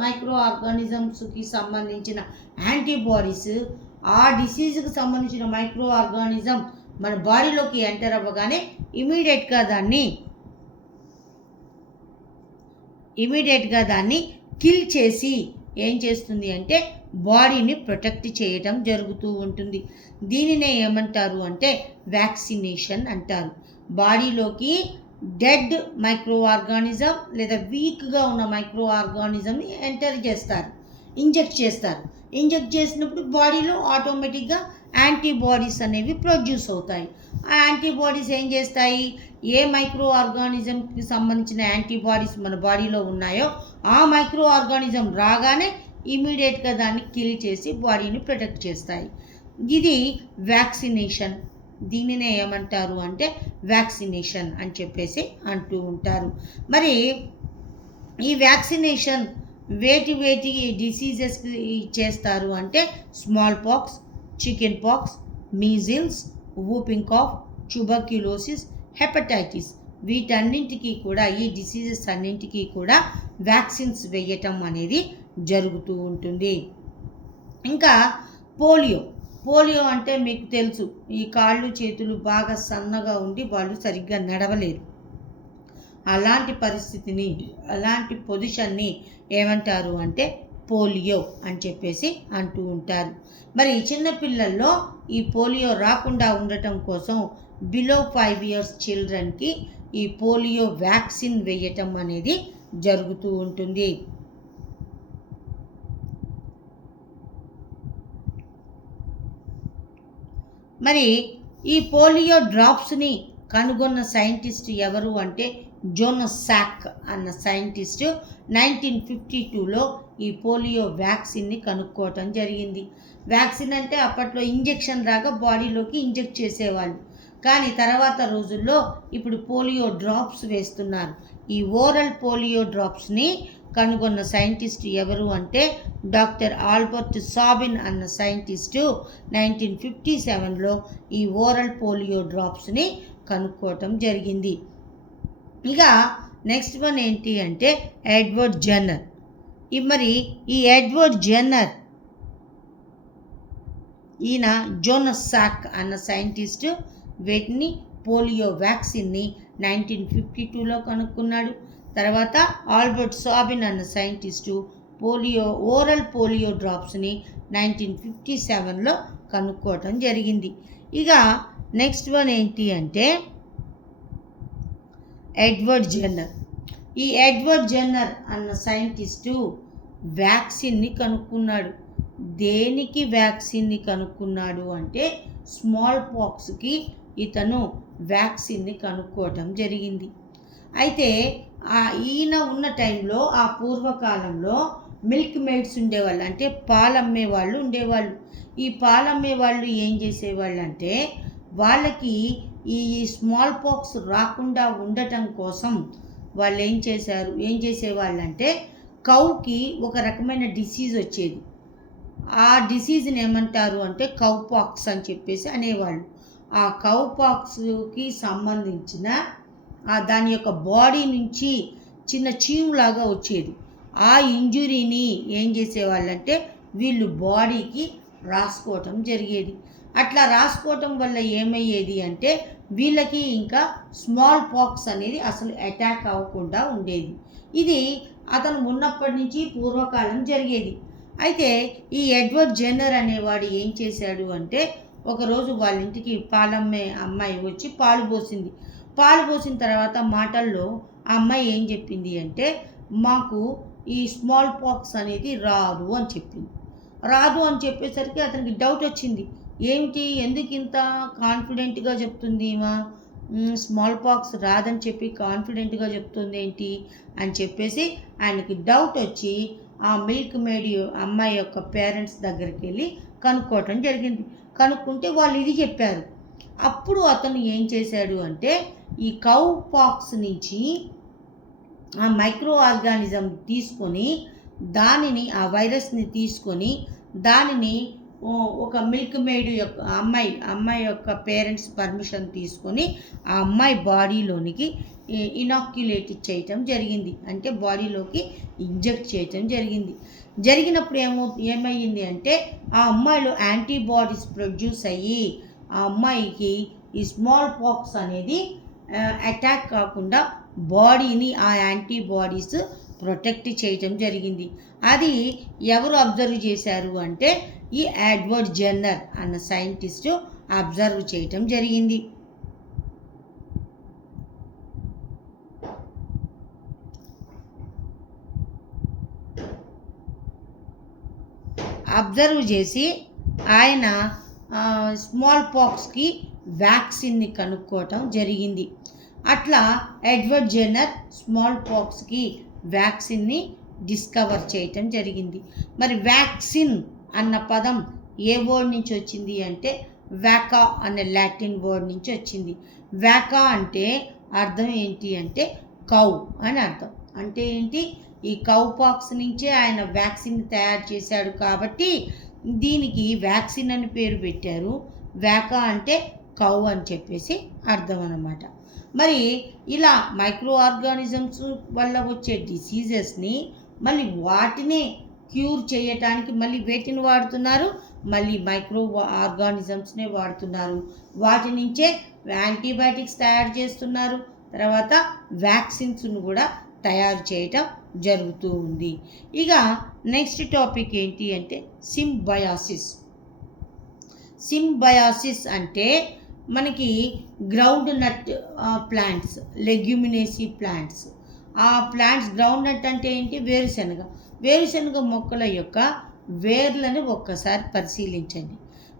మైక్రో ఆర్గానిజమ్స్కి సంబంధించిన యాంటీబాడీస్, ఆ డిసీజ్కి సంబంధించిన మైక్రో ఆర్గానిజం మన బాడీలోకి ఎంటర్ అవ్వగానే ఇమీడియట్గా దాన్ని కిల్ చేసి ఏం చేస్తుంది అంటే బాడీని ప్రొటెక్ట్ చేయటం జరుగుతూ ఉంటుంది. దీనినే ఏమంటారు అంటే వ్యాక్సినేషన్ అంటారు. బాడీలోకి డెడ్ మైక్రో ఆర్గానిజం లేదా వీక్గా ఉన్న మైక్రో ఆర్గానిజంని ఎంటర్ చేస్తారు, ఇంజెక్ట్ చేస్తారు. ఇంజెక్ట్ చేసినప్పుడు బాడీలో ఆటోమేటిక్గా యాంటీబాడీస్ అనేవి ప్రొడ్యూస్ అవుతాయి. ఆ యాంటీబాడీస్ ఏం చేస్తాయి? ఏ మైక్రో ఆర్గానిజంకి సంబంధించిన యాంటీబాడీస్ మన బాడీలో ఉన్నాయో ఆ మైక్రో ఆర్గానిజం రాగానే ఇమీడియట్గా దాన్ని కిల్ చేసి బాడీని ప్రొటెక్ట్ చేస్తాయి. ఇది వ్యాక్సినేషన్. దీనినే ఏమంటారు అంటే వ్యాక్సినేషన్ అని చెప్పేసి అంటూ ఉంటారు. మరి ఈ వ్యాక్సినేషన్ వేటి డిసీజెస్కి చేస్తారు అంటే smallpox, chickenpox, measles, whooping cough, tuberculosis, hepatitis, వీటన్నింటికి కూడా, ఈ డిసీజెస్ అన్నింటికీ కూడా వ్యాక్సిన్స్ వేయటం అనేది జరుగుతూ ఉంటుంది. ఇంకా పోలియో అంటే మీకు తెలుసు, ఈ కాళ్ళు చేతులు బాగా సన్నగా ఉండి వాళ్ళు సరిగ్గా నడవలేరు. అలాంటి పరిస్థితిని, అలాంటి పొజిషన్ని ఏమంటారు అంటే పోలియో అని చెప్పేసి అంటూ ఉంటారు. మరి చిన్నపిల్లల్లో ఈ పోలియో రాకుండా ఉండటం కోసం బిలో 5 years చిల్డ్రన్కి ఈ పోలియో వ్యాక్సిన్ వేయటం అనేది జరుగుతూ ఉంటుంది. మరి ఈ పోలియో డ్రాప్స్ని కనుగొన్న సైంటిస్ట్ ఎవరు అంటే జోనస్ సాక్ అన్న సైంటిస్ట్ 1952లో ఈ పోలియో వ్యాక్సిన్ని కనుక్కోవటం జరిగింది. వ్యాక్సిన్ అంటే అప్పట్లో ఇంజెక్షన్ లాగా బాడీలోకి ఇంజెక్ట్ చేసేవాళ్ళు. కానీ తర్వాత రోజుల్లో ఇప్పుడు పోలియో డ్రాప్స్ వేస్తున్నారు. ఈ ఓరల్ పోలియో డ్రాప్స్ని కనుగొన్న సైంటిస్ట్ ఎవరు అంటే డాక్టర్ ఆల్బర్ట్ సాబిన్ అన్న సైంటిస్టు 1957లో ఈ ఓరల్ పోలియో డ్రాప్స్ని కనుక్కోవటం జరిగింది. ఇక నెక్స్ట్ వన్ ఏంటి అంటే ఎడ్వర్డ్ జెన్నర్. మరి ఈ ఎడ్వర్డ్ జెన్నర్ ఈయన జోనస్ సాక్ అన్న సైంటిస్టు వీటిని పోలియో వ్యాక్సిన్ని 1952లో కనుక్కున్నాడు. తర్వాత ఆల్బర్ట్ సాబిన్ అన్న సైంటిస్టు ఓరల్ పోలియో డ్రాప్స్ని 1957లో కనుక్కోవటం జరిగింది. ఇక నెక్స్ట్ వన్ ఏంటి అంటే ఎడ్వర్డ్ జెన్నర్. ఈ ఎడ్వర్డ్ జెన్నర్ అన్న సైంటిస్టు వ్యాక్సిన్ని కనుక్కున్నాడు. దేనికి వ్యాక్సిన్ని కనుక్కున్నాడు అంటే స్మాల్ పాక్స్కి ఇతను వ్యాక్సిన్ని కనుక్కోవటం జరిగింది. అయితే ఈయన ఉన్న టైంలో ఆ పూర్వకాలంలో మిల్క్ మేడ్స్ ఉండేవాళ్ళు, అంటే పాలమ్మే వాళ్ళు ఉండేవాళ్ళు. ఈ పాలమ్మే వాళ్ళు ఏం చేసేవాళ్ళు అంటే వాళ్ళకి ఈ స్మాల్ పాక్స్ రాకుండా ఉండటం కోసం వాళ్ళు ఏం చేసేవాళ్ళంటే కౌకి ఒక రకమైన డిసీజ్ వచ్చేది. ఆ డిసీజ్ని ఏమంటారు అంటే కౌ పాక్స్ అని చెప్పేసి అనేవాళ్ళు. ఆ కౌ పాక్స్కి సంబంధించిన దాని యొక్క బాడీ నుంచి చిన్న చీములాగా వచ్చేది. ఆ ఇంజురీని ఏం చేసేవాళ్ళంటే వీళ్ళు బాడీకి రాసుకోవటం జరిగేది. అట్లా రాసుకోవటం వల్ల ఏమయ్యేది అంటే వీళ్ళకి ఇంకా స్మాల్ పాక్స్ అనేది అసలు అటాక్ అవ్వకుండా ఉండేది. ఇది అతను ఉన్నప్పటి నుంచి పూర్వకాలం జరిగేది. అయితే ఈ ఎడ్వర్డ్ జెన్నర్ అనేవాడు ఏం చేశాడు అంటే ఒకరోజు వాళ్ళ ఇంటికి పాలమ్మే అమ్మాయి వచ్చి పాలు పోసింది. పాలు పోసిన తర్వాత మాటల్లో ఆ అమ్మాయి ఏం చెప్పింది అంటే మాకు ఈ స్మాల్ పాక్స్ అనేది రాదు అని చెప్పింది. రాదు అని చెప్పేసరికి అతనికి డౌట్ వచ్చింది. ఏమిటి, ఎందుకు ఇంత కాన్ఫిడెంట్గా చెప్తుంది మా స్మాల్ పాక్స్ రాదని చెప్పి కాన్ఫిడెంట్గా చెప్తుంది ఏంటి అని చెప్పేసి ఆయనకి డౌట్ వచ్చి ఆ మిల్క్ మేడ్ అమ్మాయి యొక్క పేరెంట్స్ దగ్గరికి వెళ్ళి కనుక్కోవటం జరిగింది. కనుక్కుంటే వాళ్ళు ఇది చెప్పారు. అప్పుడు అతను ఏం చేశాడు అంటే ఈ కౌ పాక్స్ నుంచి ఆ మైక్రో ఆర్గానిజం తీసుకొని దానిని ఆ వైరస్ని తీసుకొని దానిని ఒక మిల్క్ మేడ్ యొక్క అమ్మాయి యొక్క పేరెంట్స్ పర్మిషన్ తీసుకొని ఆ అమ్మాయి బాడీలోనికి ఇనాక్యులేట్ చేయటం జరిగింది. అంటే బాడీలోకి ఇంజెక్ట్ చేయటం జరిగింది. జరిగినప్పుడు ఏమయ్యింది అంటే ఆ అమ్మాయిలో యాంటీబాడీస్ ప్రొడ్యూస్ అయ్యి ఆ అమ్మాయికి ఈ స్మాల్ పాక్స్ అనేది అటాక్ కాకుండా బాడీని ఆ యాంటీబాడీస్ ప్రొటెక్ట్ చేయటం జరిగింది. అది ఎవరు అబ్జర్వ్ చేశారు అంటే ఈ ఎడ్వర్డ్ జెన్నర్ అన్న సైంటిస్టు అబ్జర్వ్ చేయటం జరిగింది. అబ్జర్వ్ చేసి ఆయన స్మాల్ పాక్స్కి వ్యాక్సిన్ని కనుక్కోవటం జరిగింది. అట్లా ఎడ్వర్డ్ జెన్నర్ స్మాల్ పాక్స్కి వ్యాక్సిన్ని డిస్కవర్ చేయటం జరిగింది. మరి వ్యాక్సిన్ అన్న పదం ఏ వర్డ్ నుంచి వచ్చింది అంటే వ్యాకా అనే లాటిన్ వర్డ్ నుంచి వచ్చింది. వ్యాకా అంటే అర్థం ఏంటి అంటే కౌ అని అర్థం. అంటే ఏంటి, ఈ కౌ పాక్స్ నుంచే ఆయన వ్యాక్సిన్ తయారు చేశాడు కాబట్టి దీనికి వ్యాక్సిన్ అని పేరు పెట్టారు. వ్యాకా అంటే కౌ అని చెప్పేసి అర్థం అన్నమాట. మరి ఇలా మైక్రో ఆర్గానిజమ్స్ వల్ల వచ్చే డిసీజెస్ని మళ్ళీ వాటినే క్యూర్ చేయటానికి మళ్ళీ వేటిని వాడుతున్నారు, మళ్ళీ మైక్రో ఆర్గానిజమ్స్నే వాడుతున్నారు. వాటి నుంచే యాంటీబయాటిక్స్ తయారు చేస్తున్నారు. తర్వాత వ్యాక్సిన్స్ను కూడా తయారు చేయటం జరుగుతూ ఉంది. ఇక నెక్స్ట్ టాపిక్ ఏంటి అంటే సింబయాసిస్. సింబయాసిస్ అంటే మనకి గ్రౌండ్ నట్ ప్లాంట్స్, లెగ్యూమినేసీ ప్లాంట్స్. ఆ ప్లాంట్స్ గ్రౌండ్ నట్ అంటే ఏంటి, వేరుశనగ మొక్కల యొక్క వేర్లను ఒక్కసారి పరిశీలించండి.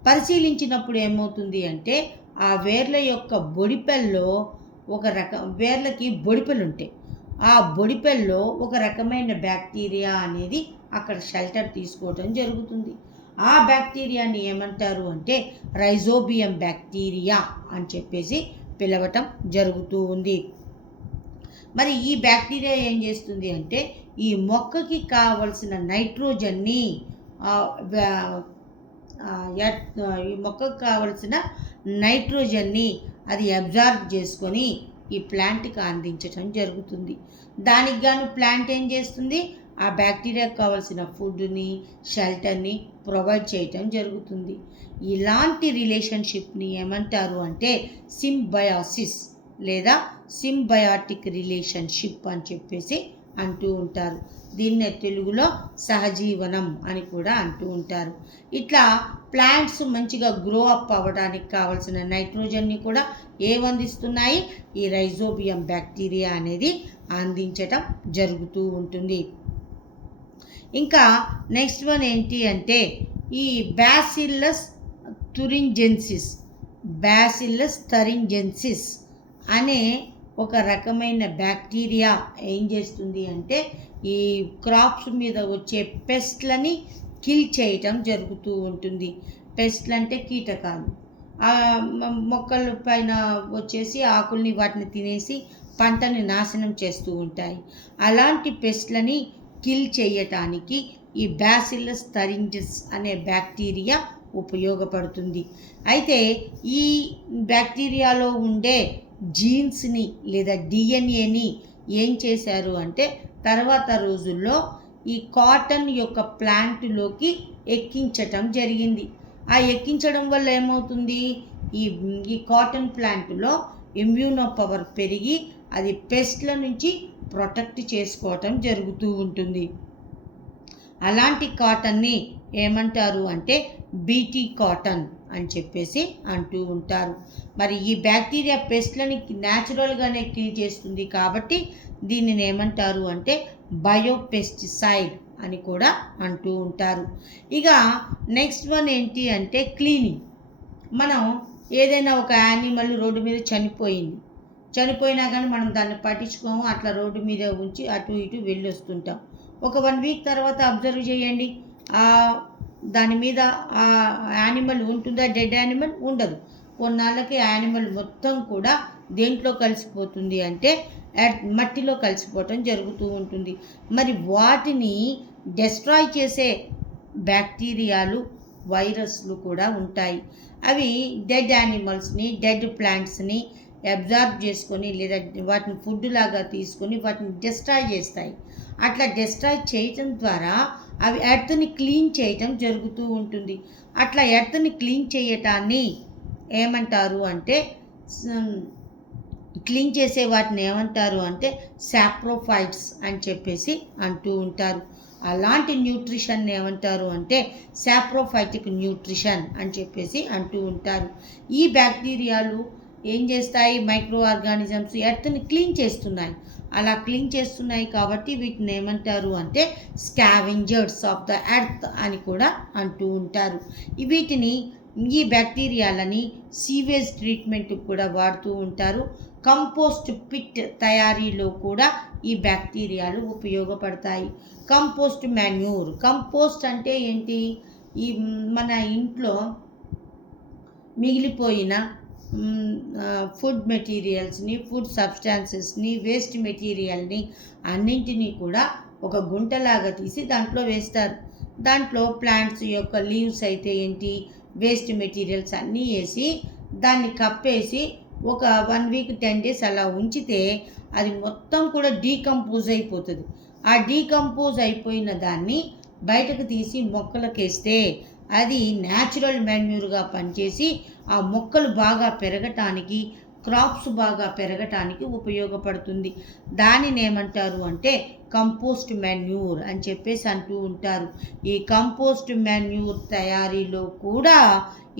పరిశీలించినప్పుడు ఏమవుతుంది అంటే ఆ వేర్ల యొక్క బొడిపెల్లో వేర్లకి బొడిపెలు ఉంటాయి. ఆ బొడిపెల్లో ఒక రకమైన బ్యాక్టీరియా అనేది అక్కడ షెల్టర్ తీసుకోవటం జరుగుతుంది. ఆ బ్యాక్టీరియాని ఏమంటారు అంటే రైజోబియం బ్యాక్టీరియా అని చెప్పేసి పిలవటం జరుగుతూ ఉంది. మరి ఈ బ్యాక్టీరియా ఏం చేస్తుంది అంటే ఈ మొక్కకి కావలసిన నైట్రోజన్ని ఈ మొక్కకు కావలసిన నైట్రోజన్ని అది అబ్జార్బ్ చేసుకొని ఈ ప్లాంట్కి అందించడం జరుగుతుంది. దానికి గాను ప్లాంట్ ఏం చేస్తుంది, ఆ బ్యాక్టీరియాకి కావాల్సిన ఫుడ్ని, షెల్టర్ని ప్రొవైడ్ చేయటం జరుగుతుంది. ఇలాంటి రిలేషన్షిప్ని ఏమంటారు అంటే సింబయాసిస్ లేదా సింబయాటిక్ రిలేషన్షిప్ అని చెప్పేసి అంటూ ఉంటారు. దీన్నే తెలుగులో సహజీవనం అని కూడా అంటూ ఉంటారు. ఇట్లా ప్లాంట్స్ మంచిగా గ్రో అప్ అవ్వడానికి కావలసిన నైట్రోజన్ని కూడా ఏమందిస్తున్నాయి, ఈ రైజోబియం బ్యాక్టీరియా అనేది అందించటం జరుగుతూ ఉంటుంది. ఇంకా నెక్స్ట్ వన్ ఏంటి అంటే ఈ బ్యాసిల్లస్ థరింజెన్సిస్ అనే ఒక రకమైన బ్యాక్టీరియా ఏం చేస్తుంది అంటే ఈ క్రాప్స్ మీద వచ్చే పెస్ట్లని కిల్ చేయటం జరుగుతూ ఉంటుంది. పెస్ట్లు అంటే కీటకాలు, మొక్కల పైన వచ్చేసి ఆకుల్ని వాటిని తినేసి పంటని నాశనం చేస్తూ ఉంటాయి. అలాంటి పెస్ట్లని కిల్ చేయటానికి ఈ బ్యాసిల్లస్ థరింజిస్ అనే బ్యాక్టీరియా ఉపయోగపడుతుంది. అయితే ఈ బ్యాక్టీరియాలో ఉండే జీన్స్ని లేదా డిఎన్ఏని ఏం చేశారు అంటే తర్వాత రోజుల్లో ఈ కాటన్ యొక్క ప్లాంట్లోకి ఎక్కించటం జరిగింది. ఆ ఎక్కించడం వల్ల ఏమవుతుంది, ఈ కాటన్ ప్లాంట్లో ఇమ్యూనో పవర్ పెరిగి అది పెస్ట్ల నుంచి ప్రొటెక్ట్ చేసుకోవటం జరుగుతూ ఉంటుంది. అలాంటి కాటన్ని ఏమంటారు అంటే బీటీ కాటన్ అని చెప్పేసి అంటూ ఉంటారు. మరి ఈ బ్యాక్టీరియా పెస్ట్లని న్యాచురల్గానే కిల్ చేస్తుంది కాబట్టి దీనిని ఏమంటారు అంటే బయోపెస్టిసైడ్ అని కూడా అంటూ ఉంటారు. ఇక నెక్స్ట్ వన్ ఏంటి అంటే క్లీనింగ్. మనం ఏదైనా ఒక యానిమల్ రోడ్డు మీద చనిపోయినా కానీ మనం దాన్ని పట్టించుకోము, అట్లా రోడ్డు మీద ఉంచి అటు ఇటు వెళ్ళి వస్తుంటాం. ఒక 1 వీక్ తర్వాత అబ్జర్వ్ చేయండి, దాని మీద ఆ యానిమల్ ఉంటుందా, డెడ్ యానిమల్ ఉండదు. కొన్నాళ్ళకి యానిమల్ మొత్తం కూడా దేంట్లో కలిసిపోతుంది అంటే మట్టిలో కలిసిపోవటం జరుగుతూ ఉంటుంది. మరి వాటిని డెస్ట్రాయ్ చేసే బ్యాక్టీరియాలు, వైరస్లు కూడా ఉంటాయి. అవి డెడ్ యానిమల్స్ని, డెడ్ ప్లాంట్స్ని అబ్జార్బ్ చేసుకొని లేదా వాటిని ఫుడ్ లాగా తీసుకొని వాటిని డెస్ట్రాయ్ చేస్తాయి. అట్లా డెస్ట్రాయ్ చేయటం ద్వారా అవి ఎర్త్ని క్లీన్ చేయటం జరుగుతూ ఉంటుంది. అట్లా ఎర్త్ని క్లీన్ చేయటాన్ని ఏమంటారు అంటే క్లీన్ చేసే వాటిని ఏమంటారు అంటే సాప్రోఫైట్స్ అని చెప్పేసి అంటూ ఉంటారు. అలాంటి న్యూట్రిషన్ని ఏమంటారు అంటే సాప్రోఫైటిక్ న్యూట్రిషన్ అని చెప్పేసి అంటూ ఉంటారు. ఈ బ్యాక్టీరియాలు ఏం చేస్తాయి, మైక్రో ఆర్గానిజమ్స్ ఎర్త్ని క్లీన్ చేస్తున్నాయి. అలా క్లీన్ చేస్తున్నాయి కాబట్టి వీటిని ఏమంటారు అంటే స్కావెంజర్స్ ఆఫ్ ద ఎర్త్ అని కూడా అంటూ ఉంటారు. వీటిని ఈ బ్యాక్టీరియాలని సీవేజ్ ట్రీట్మెంట్ కూడా వాడుతూ ఉంటారు. కంపోస్ట్ పిట్ తయారీలో కూడా ఈ బ్యాక్టీరియాలు ఉపయోగపడతాయి. కంపోస్ట్ అంటే ఏంటి, ఈ మన ఇంట్లో మిగిలిపోయిన ఫుడ్ మెటీరియల్స్ని, ఫుడ్ సబ్స్టాన్సెస్ని, వేస్ట్ మెటీరియల్ని అన్నింటినీ కూడా ఒక గుంటలాగా తీసి దాంట్లో వేస్తారు. దాంట్లో ప్లాంట్స్ యొక్క లీవ్స్ అయితే ఏంటి, వేస్ట్ మెటీరియల్స్ అన్నీ వేసి దాన్ని కప్పేసి ఒక 1 వీక్ 10 డేస్ అలా ఉంచితే అది మొత్తం కూడా డీకంపోజ్ అయిపోతుంది. ఆ డీకంపోజ్ అయిపోయిన దాన్ని బయటకు తీసి మొక్కలకు వేస్తే అది న్యాచురల్ మాన్యూర్గా పనిచేసి ఆ మొక్కలు బాగా పెరగటానికి, క్రాప్స్ బాగా పెరగటానికి ఉపయోగపడుతుంది. దానిని ఏమంటారు అంటే కంపోస్ట్ మాన్యూర్ అని చెప్పేసి అంటూ ఉంటారు. ఈ కంపోస్ట్ మాన్యూర్ తయారీలో కూడా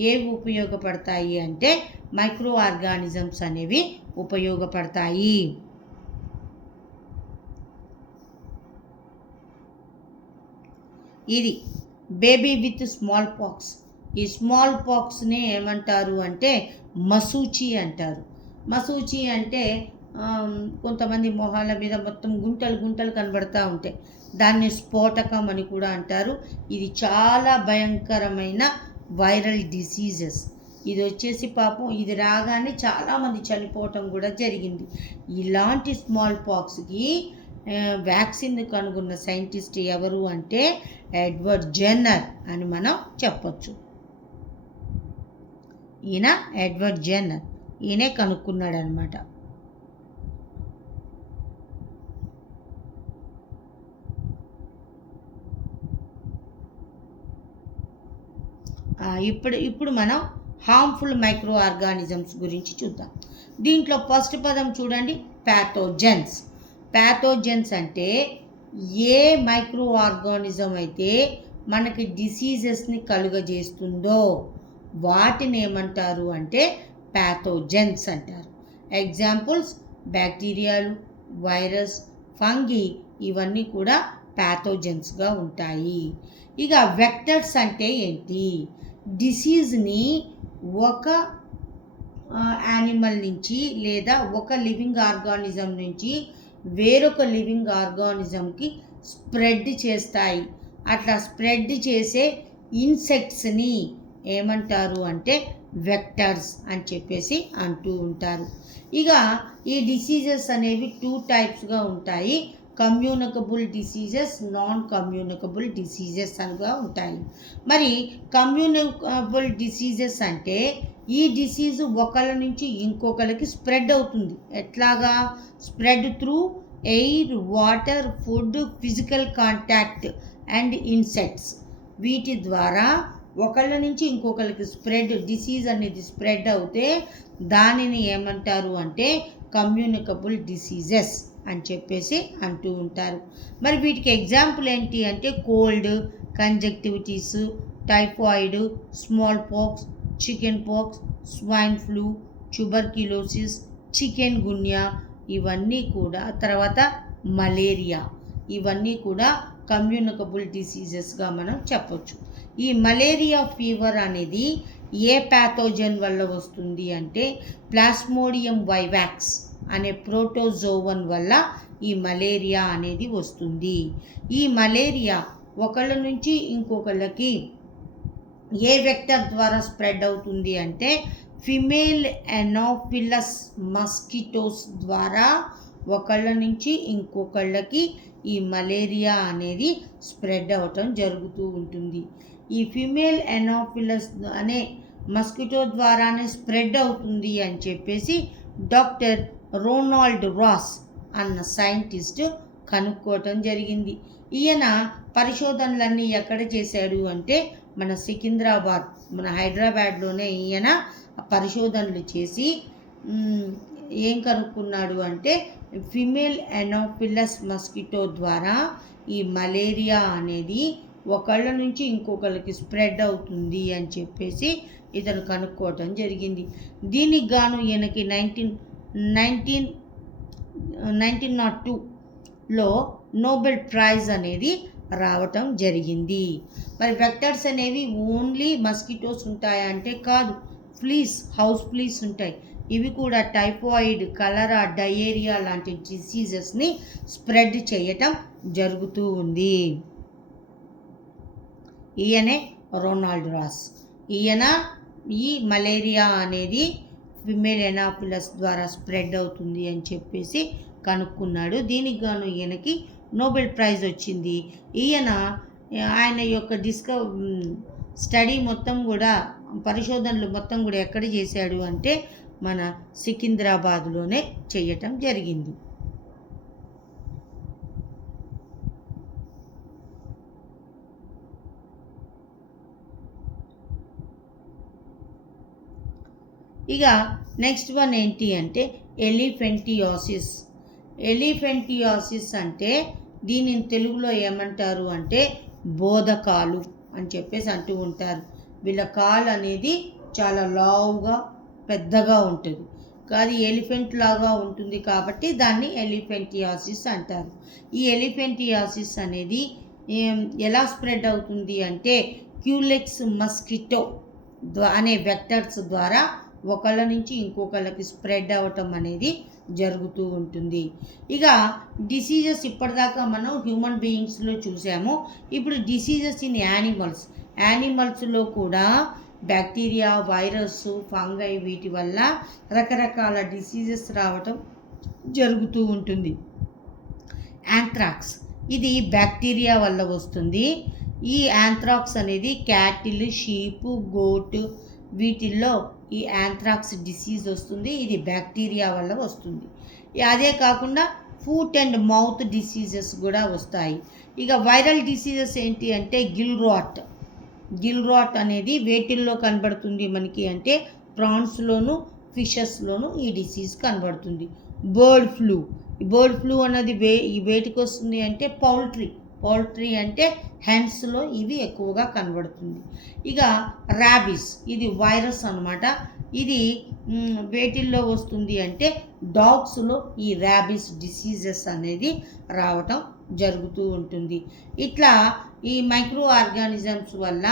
ఏవి ఉపయోగపడతాయి అంటే మైక్రో ఆర్గానిజమ్స్ అనేవి ఉపయోగపడతాయి. ఇది బేబీ విత్ స్మాల్ పాక్స్. ఈ స్మాల్ పాక్స్ని ఏమంటారు అంటే మసూచి అంటారు. మసూచి అంటే కొంతమంది మొహాల మీద మొత్తం గుంటలు కనబడుతూ ఉంటాయి. దాన్ని స్ఫోటకం అని కూడా అంటారు. ఇది చాలా భయంకరమైన వైరల్ డిసీజెస్. ఇది వచ్చేసి పాపం ఇది రాగానే చాలామంది చనిపోవటం కూడా జరిగింది. ఇలాంటి స్మాల్ పాక్స్కి వ్యాక్సిన్ కనుగొన్న సైంటిస్ట్ ఎవరు అంటే ఎడ్వర్డ్ జెన్నర్ అని మనం చెప్పొచ్చు. ఈయన ఎడ్వర్డ్ జెన్నర్, ఈయనే కనుక్కున్నాడు అనమాట. ఇప్పుడు మనం హార్మ్ఫుల్ మైక్రో ఆర్గానిజమ్స్ గురించి చూద్దాం. దీంట్లో ఫస్ట్ పదం చూడండి, ప్యాథోజెన్స్. ప్యాథోజెన్స్ అంటే ఏ మైక్రో ఆర్గానిజం అయితే మనకి డిసీజెస్ని కలుగజేస్తుందో వాటిని ఏమంటారు అంటే ప్యాథోజెన్స్ అంటారు. ఎగ్జాంపుల్స్ బ్యాక్టీరియాలు, వైరస్, ఫంగి ఇవన్నీ కూడా ప్యాథోజెన్స్గా ఉంటాయి. ఇక వెక్టర్స్ అంటే ఏంటి? డిసీజ్ని ఒక యానిమల్ నుంచి లేదా ఒక లివింగ్ ఆర్గానిజం నుంచి వేరొక లివింగ్ ఆర్గానిజంకి స్ప్రెడ్ చేస్తాయి. అట్లా స్ప్రెడ్ చేసే ఇన్సెక్ట్స్ని ఏమంటారు అంటే వెక్టర్స్ అని చెప్పేసి అంటూ ఉంటారు. ఇక ఈ డిసీజెస్ అనేవి 2 టైప్స్గా ఉంటాయి. Communicable diseases, non communicable diseases అనుగా ఉంటాయి. మరి కమ్యూనికబుల్ డిసీజెస్ అంటే ఈ డిసీజు ఒకళ్ళ నుంచి ఇంకొకరికి స్ప్రెడ్ అవుతుంది. ఎట్లాగా? Spread through air, water, food, physical contact and insects. వీటి ద్వారా ఒకళ్ళ నుంచి ఇంకొకరికి డిసీజ్ అనేది స్ప్రెడ్ అవుతే దానిని ఏమంటారు అంటే కమ్యూనికబుల్ డిసీజెస్ అని చెప్పేసి అంటూ ఉంటారు. మరి వీటికి ఎగ్జాంపుల్ ఏంటి అంటే cold, conjunctivitis, typhoid, smallpox, chickenpox, swine flu, tuberculosis, chikungunya, ఇవన్నీ కూడా, తర్వాత మలేరియా, ఇవన్నీ కూడా కమ్యూనికబుల్ డిసీజెస్గా మనం చెప్పొచ్చు. ఈ మలేరియా ఫీవర్ అనేది ఏ ప్యాథోజన్ వల్ల వస్తుంది అంటే ప్లాస్మోడియం వైవాక్స్ అనే ప్రోటోజోవన్ వల్ల ఈ మలేరియా అనేది వస్తుంది. ఈ మలేరియా ఒకళ్ళ నుంచి ఇంకొకళ్ళకి ఏ వెక్టర్ ద్వారా స్ప్రెడ్ అవుతుంది అంటే ఫిమేల్ ఎనాఫిలస్ మస్కిటోస్ ద్వారా ఒకళ్ళ నుంచి ఇంకొకళ్ళకి ఈ మలేరియా అనేది స్ప్రెడ్ అవ్వటం జరుగుతూ ఉంటుంది. ఈ ఫిమేల్ ఎనాఫిలస్ అనే మస్కిటో ద్వారానే స్ప్రెడ్ అవుతుంది అని చెప్పేసి డాక్టర్ రోనాల్డ్ రాస్ అన్న సైంటిస్ట్ కనుక్కోవటం జరిగింది. ఈయన పరిశోధనలన్నీ ఎక్కడ చేశాడు అంటే మన సికింద్రాబాద్, మన హైదరాబాద్లోనే ఈయన పరిశోధనలు చేసి ఏం కనుక్కున్నాడు అంటే ఫిమేల్ ఎనాఫిలస్ మస్కిటో ద్వారా ఈ మలేరియా అనేది ఒకళ్ళ నుంచి ఇంకొకళ్ళకి స్ప్రెడ్ అవుతుంది అని చెప్పేసి ఇతను కనుక్కోవటం జరిగింది. దీనికి గాను ఈయనకి 1902లో నోబెల్ ప్రైజ్ అనేది రావటం జరిగింది. మరి వెక్టర్స్ అనేవి ఓన్లీ మస్కిటోస్ ఉంటాయంటే కాదు, ఫ్లీస్, హౌస్ ఫ్లీస్ ఉంటాయి. ఇవి కూడా టైఫాయిడ్, కలరా, డయేరియా లాంటి డిసీజెస్ని స్ప్రెడ్ చేయటం జరుగుతూ ఉంది. ఈయనే రొనాల్డ్ రాస్. ఈయన ఈ మలేరియా అనేది ఫిమేల్ ఎనాఫిలస్ ద్వారా స్ప్రెడ్ అవుతుంది అని చెప్పేసి కనుక్కున్నాడు. దీనికి గాను ఈయనకి నోబెల్ ప్రైజ్ వచ్చింది. ఆయన యొక్క స్టడీ మొత్తం కూడా, పరిశోధనలు మొత్తం కూడా ఎక్కడ చేశాడు అంటే మన సికింద్రాబాద్లోనే చేయటం జరిగింది. ఇక నెక్స్ట్ వన్ ఏంటి అంటే ఎలిఫెంటియాసిస్. ఎలిఫెంటియాసిస్ అంటే దీనిని తెలుగులో ఏమంటారు అంటే బోధకాలు అని చెప్పేసి అంటూ ఉంటారు. వీళ్ళ కాలు అనేది చాలా లావుగా పెద్దగా ఉంటుంది, అది ఎలిఫెంట్ లాగా ఉంటుంది కాబట్టి దాన్ని ఎలిఫెంటియాసిస్ అంటారు. ఈ ఎలిఫెంటియాసిస్ అనేది ఎలా స్ప్రెడ్ అవుతుంది అంటే క్యూలెక్స్ మస్కిటో అనే వెక్టర్స్ ద్వారా ఒకళ్ళ నుంచి ఇంకొకళ్ళకి స్ప్రెడ్ అవ్వటం అనేది జరుగుతూ ఉంటుంది. ఇక డిసీజెస్ ఇప్పటిదాకా మనం హ్యూమన్ బీయింగ్స్లో చూసాము. ఇప్పుడు డిసీజెస్ ఇన్ యానిమల్స్లో కూడా బ్యాక్టీరియా, వైరస్, ఫంగై వీటి వల్ల రకరకాల డిసీజెస్ రావటం జరుగుతూ ఉంటుంది. యాంథ్రాక్స్. ఇది బ్యాక్టీరియా వల్ల వస్తుంది. ఈ యాంథ్రాక్స్ అనేది క్యాటిల్, షీపు, గోట్ వీటిల్లో ఈ యాంథ్రాక్స్ డిసీజ్ వస్తుంది. ఇది బ్యాక్టీరియా వల్ల వస్తుంది. అదే కాకుండా ఫుట్ అండ్ మౌత్ డిసీజెస్ కూడా వస్తాయి. ఇక వైరల్ డిసీజెస్ ఏంటి అంటే గిల్ రాట్ అనేది వేటిల్లో కనబడుతుంది మనకి అంటే ప్రాన్స్లోను, ఫిషెస్లోను ఈ డిసీజ్ కనబడుతుంది. బర్డ్ ఫ్లూ అన్నది వేటికి వస్తుంది అంటే పౌల్ట్రీ అంటే హెన్స్లో ఇవి ఎక్కువగా కనబడుతుంది. ఇక ర్యాబీస్ ఇది వైరస్ అన్నమాట. ఇది వేటిల్లో వస్తుంది అంటే డాగ్స్లో ఈ ర్యాబీస్ డిసీజెస్ అనేది రావటం జరుగుతూ ఉంటుంది. ఇట్లా ఈ మైక్రో ఆర్గానిజమ్స్ వల్ల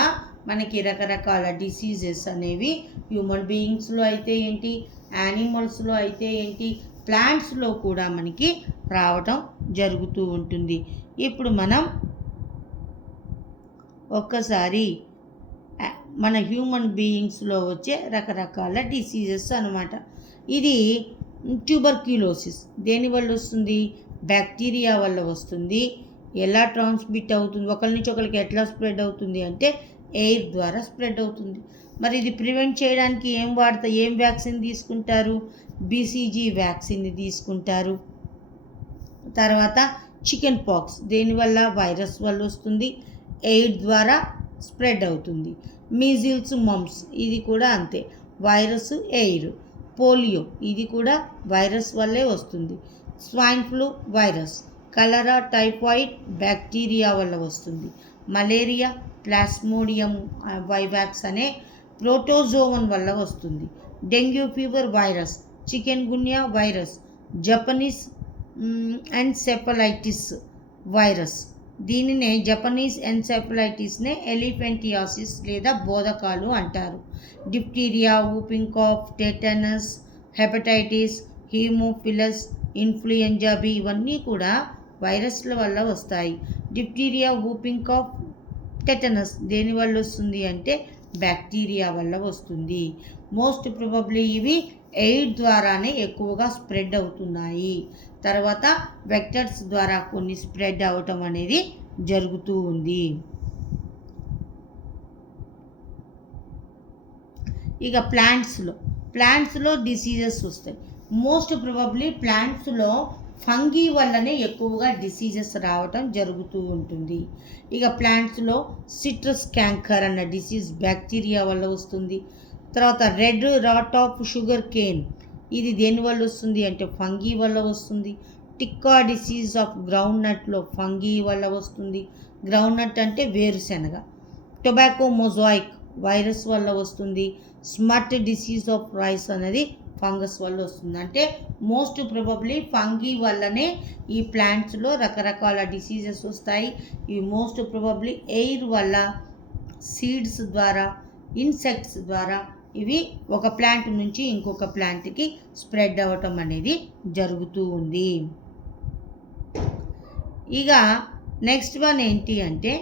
మనకి రకరకాల డిసీజెస్ అనేవి హ్యూమన్ బీయింగ్స్లో అయితే ఏంటి, యానిమల్స్లో అయితే ఏంటి, ప్లాంట్స్లో కూడా మనకి రావటం జరుగుతూ ఉంటుంది. ఇప్పుడు మనం ఒక్కసారి మన హ్యూమన్ బీయింగ్స్లో వచ్చే రకరకాల డిసీజెస్ అన్నమాట. ఇది ట్యూబర్క్యులోసిస్ దేనివల్ల వస్తుంది? బ్యాక్టీరియా వల్ల వస్తుంది. ఎలా ట్రాన్స్మిట్ అవుతుంది, ఒకరి నుంచి ఒకరికి ఎట్లా స్ప్రెడ్ అవుతుంది అంటే ఎయిర్ ద్వారా స్ప్రెడ్ అవుతుంది. మరి ఇది ప్రివెంట్ చేయడానికి ఏం వ్యాక్సిన్ తీసుకుంటారు? బీసీజీ వ్యాక్సిన్ని తీసుకుంటారు. తర్వాత చికెన్ పాక్స్ దేనివల్ల? వైరస్ వల్ల వస్తుంది, ఎయిర్ ద్వారా స్ప్రెడ్ అవుతుంది. మీజిల్స్, మమ్స్ ఇది కూడా అంతే, వైరస్, ఎయిర్. పోలియో ఇది కూడా వైరస్ వల్లే వస్తుంది. Swine flu virus, cholera, typhoid bacteria వల్ల వస్తుంది. మలేరియా ప్లాస్మోడియం వైవాక్స్ అనే ప్రోటోజోవన్ వల్ల వస్తుంది. Dengue fever virus, chikungunya virus, Japanese encephalitis virus. దీనినే జపనీస్ ఎన్సెఫలైటిస్నే ఎలిఫెంటియాసిస్ లేదా బోధకాలు అంటారు. Diphtheria, whooping cough, tetanus, hepatitis, haemophilus, influenza B ఇవన్నీ కూడా వైరస్ల వల్ల వస్తాయి. డిప్టీరియా, వూపింగ్ కాఫ్, టెటనస్ దేనివల్ల వస్తుంది అంటే బ్యాక్టీరియా వల్ల వస్తుంది. మోస్ట్ ప్రాబబ్లీ ఇవి ఎయిర్ ద్వారానే ఎక్కువగా స్ప్రెడ్ అవుతున్నాయి. తర్వాత వెక్టర్స్ ద్వారా కొన్ని స్ప్రెడ్ అవటం అనేది జరుగుతూ ఉంది. ఇక ప్లాంట్స్లో డిసీజెస్ వస్తాయి. మోస్ట్ ప్రాబబ్లీ ప్లాంట్స్లో ఫంగీ వల్లనే ఎక్కువగా డిసీజెస్ రావటం జరుగుతూ ఉంటుంది. ఇక ప్లాంట్స్లో సిట్రస్ క్యాంకర్ అన్న డిసీజ్ బ్యాక్టీరియా వల్ల వస్తుంది. తర్వాత red rot of sugar cane ఇది దేనివల్ల వస్తుంది అంటే ఫంగీ వల్ల వస్తుంది. టిక్కా డిసీజ్ ఆఫ్ గ్రౌండ్ నట్లో ఫంగీ వల్ల వస్తుంది. గ్రౌండ్ నట్ అంటే వేరుశెనగ. టొబాకో మొజాయిక్ వైరస్ వల్ల వస్తుంది. స్మట్ డిసీజ్ ఆఫ్ రైస్ అనేది ఫంగస్ వల్ల వస్తుంది. అంటే మోస్ట్ ప్రాబబ్లీ ఫంగీ వల్లనే ఈ ప్లాంట్స్లో రకరకాల డిసీజెస్ వస్తాయి. ఇవి మోస్ట్ ప్రాబబ్లీ ఎయిర్ వల్ల, సీడ్స్ ద్వారా, ఇన్సెక్ట్స్ ద్వారా ఇవి ఒక ప్లాంట్ నుంచి ఇంకొక ప్లాంట్కి స్ప్రెడ్ అవ్వటం అనేది జరుగుతూ ఉంది. ఇక నెక్స్ట్ వన్ ఏంటి అంటే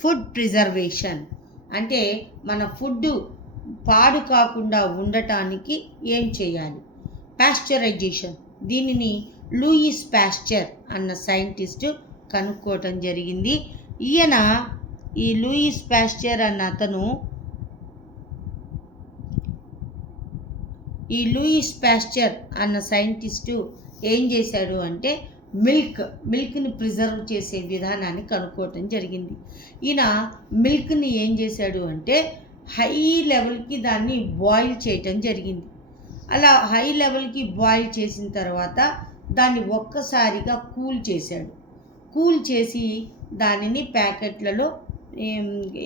ఫుడ్ ప్రిజర్వేషన్. అంటే మన ఫుడ్ పాడు కాకుండా ఉండటానికి ఏం చేయాలి? పాస్చరైజేషన్. దీనిని లూయిస్ పాస్చర్ అన్న సైంటిస్టు కనుక్కోవటం జరిగింది. ఈ లూయిస్ పాస్చర్ అన్న అతను ఈ లూయిస్ పాస్చర్ అన్న సైంటిస్టు ఏం చేశాడు అంటే మిల్క్ని ప్రిజర్వ్ చేసే విధానాన్ని కనుక్కోవటం జరిగింది. ఈయన మిల్క్ని ఏం చేశాడు అంటే హై లెవెల్కి దాన్ని బాయిల్ చేయటం జరిగింది. అలా హై లెవెల్కి బాయిల్ చేసిన తర్వాత దాన్ని ఒక్కసారిగా కూల్ చేశాడు. కూల్ చేసి దానిని ప్యాకెట్లలో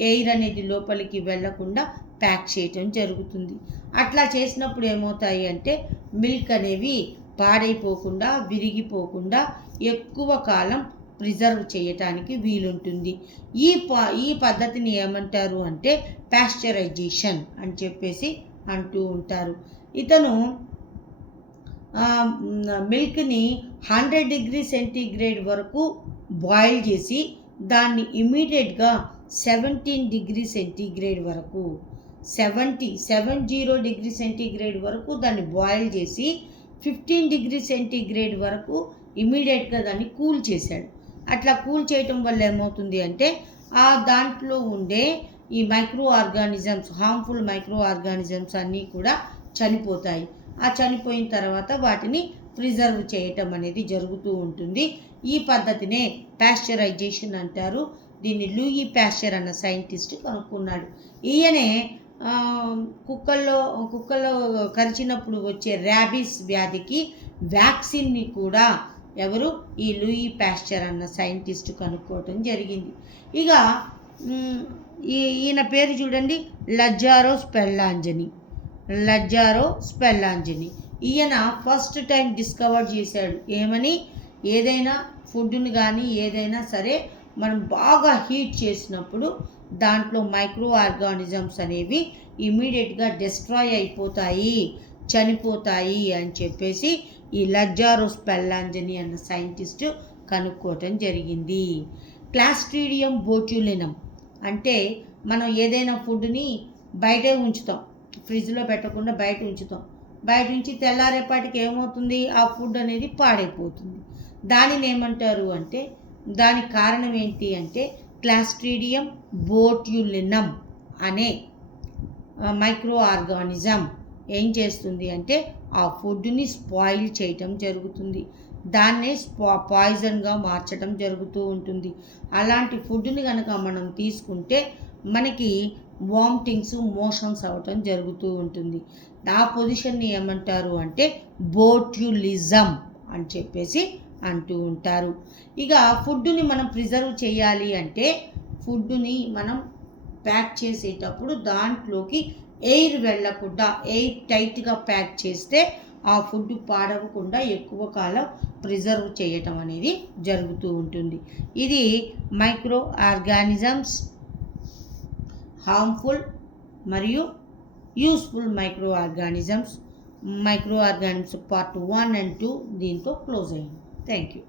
ఎయిర్ అనేది లోపలికి వెళ్ళకుండా ప్యాక్ చేయటం జరుగుతుంది. అట్లా చేసినప్పుడు ఏమవుతాయి అంటే మిల్క్ అనేవి పాడైపోకుండా, విరిగిపోకుండా ఎక్కువ కాలం ప్రిజర్వ్ చేయటానికి వీలుంటుంది. ఈ పద్ధతిని ఏమంటారు అంటే పాస్చరైజేషన్ అని చెప్పేసి అంటూ ఉంటారు. ఇతను మిల్క్ని 100 డిగ్రీ సెంటీగ్రేడ్ వరకు బాయిల్ చేసి దాన్ని ఇమీడియట్గా 17 డిగ్రీ సెంటీగ్రేడ్ వరకు 70 డిగ్రీ సెంటీగ్రేడ్ వరకు దాన్ని బాయిల్ చేసి 15 డిగ్రీ సెంటీగ్రేడ్ వరకు ఇమీడియట్గా దాన్ని కూల్ చేశాడు. అట్లా కూల్ చేయటం వల్ల ఏమవుతుంది అంటే ఆ దాంట్లో ఉండే ఈ micro organisms, harmful micro organisms అన్నీ కూడా చనిపోతాయి. ఆ చనిపోయిన తర్వాత వాటిని ప్రిజర్వ్ చేయటం అనేది జరుగుతూ ఉంటుంది. ఈ పద్ధతినే పాస్చరైజేషన్ అంటారు. దీన్ని లూయి పాస్చర్ అన్న సైంటిస్ట్ కనుక్కున్నాడు. ఈయనే కుక్కల్లో కరిచినప్పుడు వచ్చే ర్యాబీస్ వ్యాధికి వ్యాక్సిన్ని కూడా ఎవరు ఈ లూయి పాస్చర్ అన్న సైంటిస్ట్ కనుక్కోవటం జరిగింది. ఇక ఈయన పేరు చూడండి, లజ్జారో స్పెల్లాంజని. ఈయన ఫస్ట్ టైం డిస్కవర్ చేశాడు. ఏమని? ఏదైనా ఫుడ్ని కానీ ఏదైనా సరే మనం బాగా హీట్ చేసినప్పుడు దాంట్లో మైక్రో ఆర్గానిజమ్స్ అనేవి ఇమీడియట్గా డిస్ట్రాయ్ అయిపోతాయి, చనిపోతాయి అని చెప్పేసి ఈ లజ్జారో స్పెల్లాంజని అన్న సైంటిస్ట్ కనుక్కోవటం జరిగింది. క్లాస్ట్రీడియం బోట్యులినం అంటే మనం ఏదైనా ఫుడ్ని బయటే ఉంచుతాం, ఫ్రిడ్జ్లో పెట్టకుండా బయట ఉంచుతాం. బయట నుంచి తెల్లారేపాటికి ఏమవుతుంది? ఆ ఫుడ్ అనేది పాడైపోతుంది. దానిని ఏమంటారు అంటే, దానికి కారణం ఏంటి అంటే క్లాస్ట్రీడియం బోట్యులినం అనే మైక్రో ఆర్గానిజం ఏం చేస్తుంది అంటే ఆ ఫుడ్ని స్పాయిల్ చేయటం జరుగుతుంది. దాన్నే పాయిజన్గా మార్చడం జరుగుతూ ఉంటుంది. అలాంటి ఫుడ్ని కనుక మనం తీసుకుంటే మనకి వామిటింగ్స్, మోషన్స్ అవ్వటం జరుగుతూ ఉంటుంది. ఆ పొజిషన్ని ఏమంటారు అంటే బోట్యులిజం అని చెప్పేసి అంటూ ఉంటారు. ఇక ఫుడ్ని మనం ప్రిజర్వ్ చేయాలి అంటే ఫుడ్ని మనం ప్యాక్ చేసేటప్పుడు దాంట్లోకి ఎయిర్ వెళ్ళకుండా ఎయిర్ టైట్గా ప్యాక్ చేస్తే ఆ ఫుడ్ పాడవకుండా ఎక్కువ కాలం ప్రిజర్వ్ చేయటం అనేది జరుగుతూ ఉంటుంది. ఇది మైక్రో ఆర్గానిజమ్స్, హార్మ్ఫుల్ మరియు useful micro organisms part 1 and 2 దీంతో క్లోజ్ అయ్యింది. Thank you.